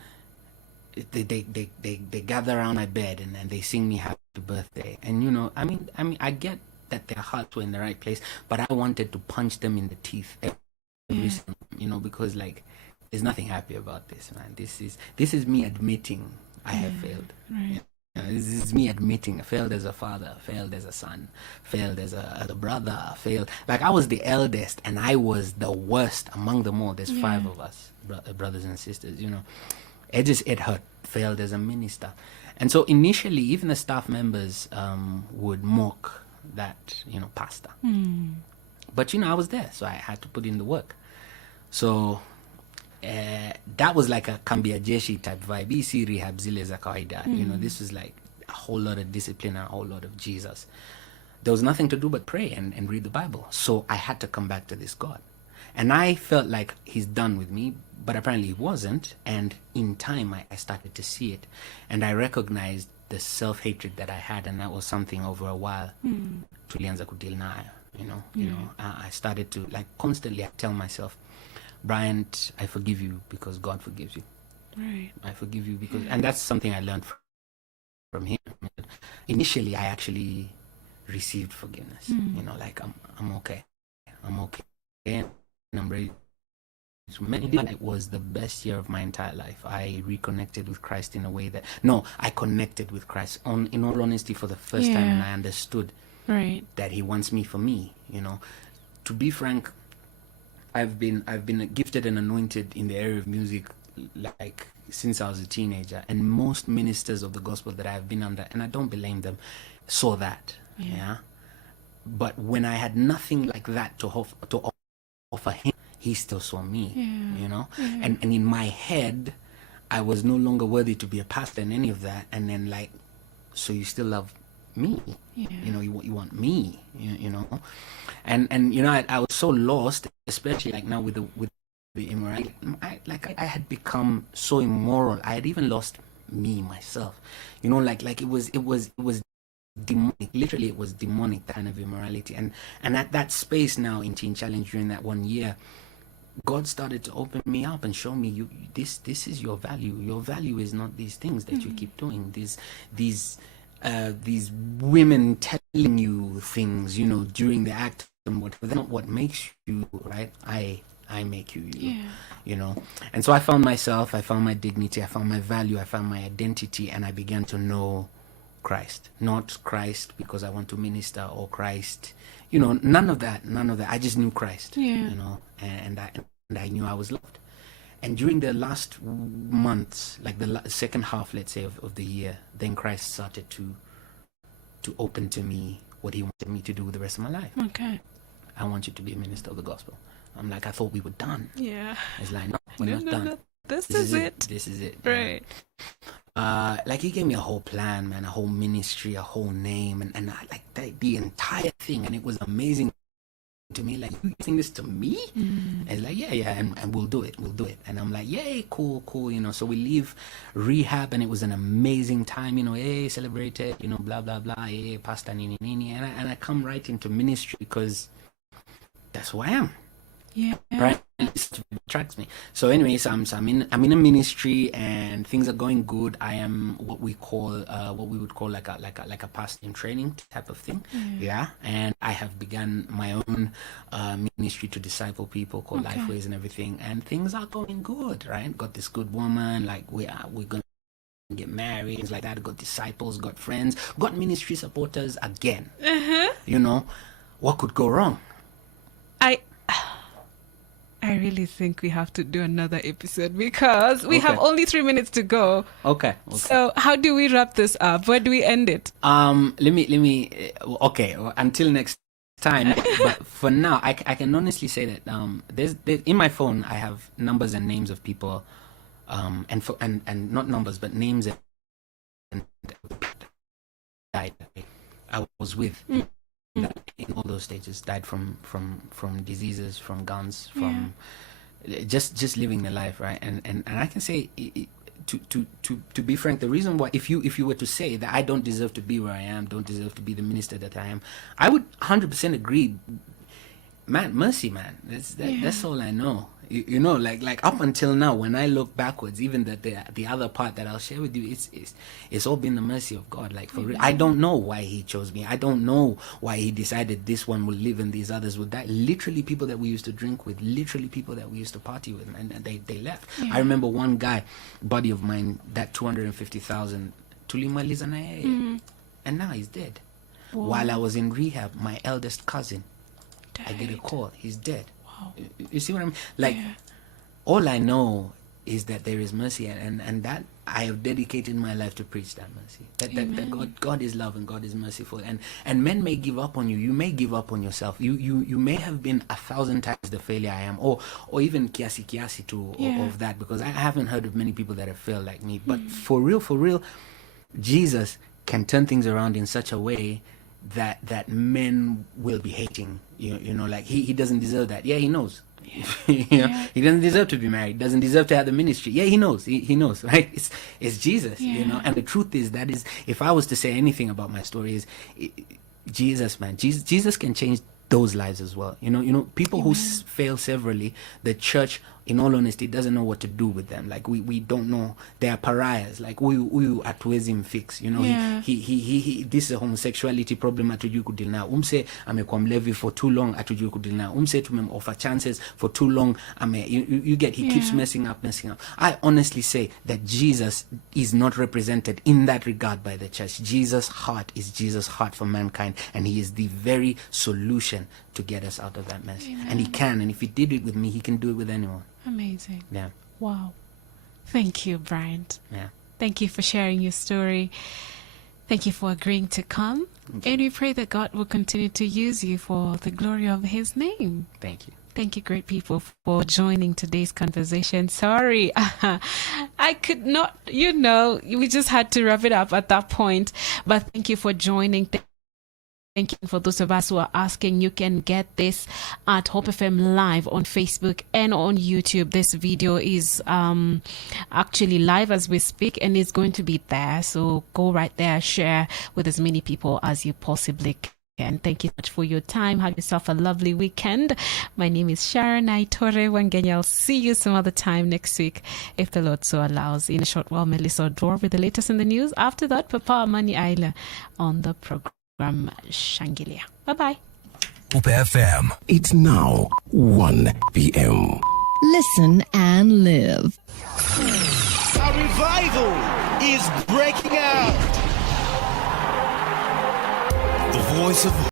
they gather around my bed and they sing me happy birthday. And you know, I mean I get that their hearts were in the right place, but I wanted to punch them in the teeth every single, you know, because like there's nothing happy about this, man. This is me admitting I have failed. Right. You know, this is me admitting I failed as a father, failed as a son, failed as a brother, failed. Like I was the eldest and I was the worst among them all. There's 5 of us, brothers and sisters, you know. It hurt. Failed as a minister. And so initially, even the staff members would mock that, you know, pastor. But, you know, I was there, so I had to put in the work. So that was like a Kambia Jeshi type vibe. BC rehab zile za kawaida. You know, this was like a whole lot of discipline and a whole lot of Jesus. There was nothing to do but pray and read the Bible. So I had to come back to this God. And I felt like he's done with me, but apparently he wasn't. And in time, I started to see it. And I recognized the self-hatred that I had, and that was something over a while. Tulianza kudeal nayo, you know. I started to, like, constantly I tell myself, Bryant, I forgive you because God forgives you. Right. I forgive you because... And that's something I learned from him. Initially, I actually received forgiveness. You know, like, I'm okay. I'm okay. And I'm ready. It was the best year of my entire life. I reconnected with Christ in a way that... No, I connected with Christ. In all honesty, for the first time, and I understood that he wants me for me, you know. To be frank, I've been gifted and anointed in the area of music like since I was a teenager, and most ministers of the gospel that I've been under, and I don't blame them, saw that. But when I had nothing like that to offer him, he still saw me, you know. And in my head, I was no longer worthy to be a pastor and any of that. And then like, so you still love me, you know, you want me, you know. And you know, I was so lost, especially like now with the immorality. I had become so immoral. I had even lost me myself, you know. Like it was demonic. Literally, it was demonic, that kind of immorality. And at that space now in Teen Challenge during that 1 year, God started to open me up and show me, this is your value. Your value is not these things that you keep doing. These women telling you things, you know, during the act, and whatever. That's not what makes you, right? I make you, you know. And so I found myself, I found my dignity, I found my value, I found my identity, and I began to know Christ. Not Christ because I want to minister, or Christ, you know, none of that. I just knew Christ, you know, and I knew I was loved. And during the last months, like the second half, let's say, of the year, then Christ started to open to me what he wanted me to do with the rest of my life. Okay. I want you to be a minister of the gospel. I'm like, I thought we were done. Yeah. It's like, no, we're not done. No. This is it. This is it. Right. Like he gave me a whole plan, man, a whole ministry, a whole name, and I like the entire thing, and it was amazing to me. Like, you think this to me? And it's like, yeah, and we'll do it. And I'm like, yay, cool, you know. So we leave rehab, and it was an amazing time, you know. Hey, celebrated, you know, blah blah blah. Hey, pastor nini, and I come right into ministry because that's who I am. Yeah. Right. It attracts me. So anyways, I'm in a ministry and things are going good. I am what we would call like a pastor in training type of thing. Yeah. And I have begun my own ministry to disciple people called Lifeways and everything. And things are going good, right? Got this good woman, like we're gonna get married, things like that. Got disciples, got friends, got ministry supporters again. You know, what could go wrong? I really think we have to do another episode because we have only 3 minutes to go. Okay. So how do we wrap this up? Where do we end it? Let me. Okay. Until next time. But for now, I can honestly say that there's in my phone I have numbers and names of people, and not numbers but names and died. I was with. In all those stages, died from diseases, from guns, from just living the life, right? And I can say, to be frank, the reason why, if you were to say that I don't deserve to be where I am, don't deserve to be the minister that I am, I would 100% agree. Man, mercy, man. That's all I know. You know, like up until now, when I look backwards, even the other part that I'll share with you, it's all been the mercy of God. Like for real, I don't know why He chose me. I don't know why He decided this one will live and these others will die. Literally, people that we used to drink with, literally people that we used to party with, and they left. I remember one guy, buddy of mine, that 250,000 tulimaliza na yeye, and now he's dead. While I was in rehab, my eldest cousin, I get a call, he's dead. You see what I mean? Like, all I know is that there is mercy, and that I have dedicated my life to preach that mercy. That God is love and God is merciful. And men may give up on you. You may give up on yourself. You may have been 1,000 times the failure I am, or even kiasi too of that, because I haven't heard of many people that have failed like me. But for real, Jesus can turn things around in such a way that men will be hating. You know, like he doesn't deserve that. Yeah, he knows. He doesn't deserve to be married, doesn't deserve to have the ministry. Yeah, he knows. He knows, right? It's Jesus, you know. And the truth is, that is, if I was to say anything about my story, is Jesus, man. Jesus can change those lives as well. You know, people who fail severally, the church, in all honesty, doesn't know what to do with them. Like we don't know. They are pariahs. Like we hatuwezi mfix. You know, he this is a homosexuality problem hatujui kudili nao. Umse amekuwa mlevi for too long hatujui kudili nao. Umse tumemoffer chances for too long. You get, he keeps messing up. I honestly say that Jesus is not represented in that regard by the church. Jesus' heart is Jesus' heart for mankind, and He is the very solution to get us out of that mess. And He can, and if He did it with me, He can do it with anyone. Amazing. Yeah. Wow. Thank you, Bryant. Yeah. Thank you for sharing your story. Thank you for agreeing to come. And we pray that God will continue to use you for the glory of His name. Thank you. Thank you, great people, for joining today's conversation. Sorry, I could not, we just had to wrap it up at that point. But thank you for joining. Thank you for those of us who are asking. You can get this at Hope FM Live on Facebook and on YouTube. This video is actually live as we speak, and it's going to be there. So go right there, share with as many people as you possibly can. Thank you so much for your time. Have yourself a lovely weekend. My name is Sharon Aitore Wangenya. I'll see you some other time next week, if the Lord so allows. In a short while, Melissa Odor with the latest in the news. After that, Papa Amani Aila on the program. Shangilia. Bye-bye. Hope FM. It's now 1 p.m. Listen and live. A revival is breaking out. The voice of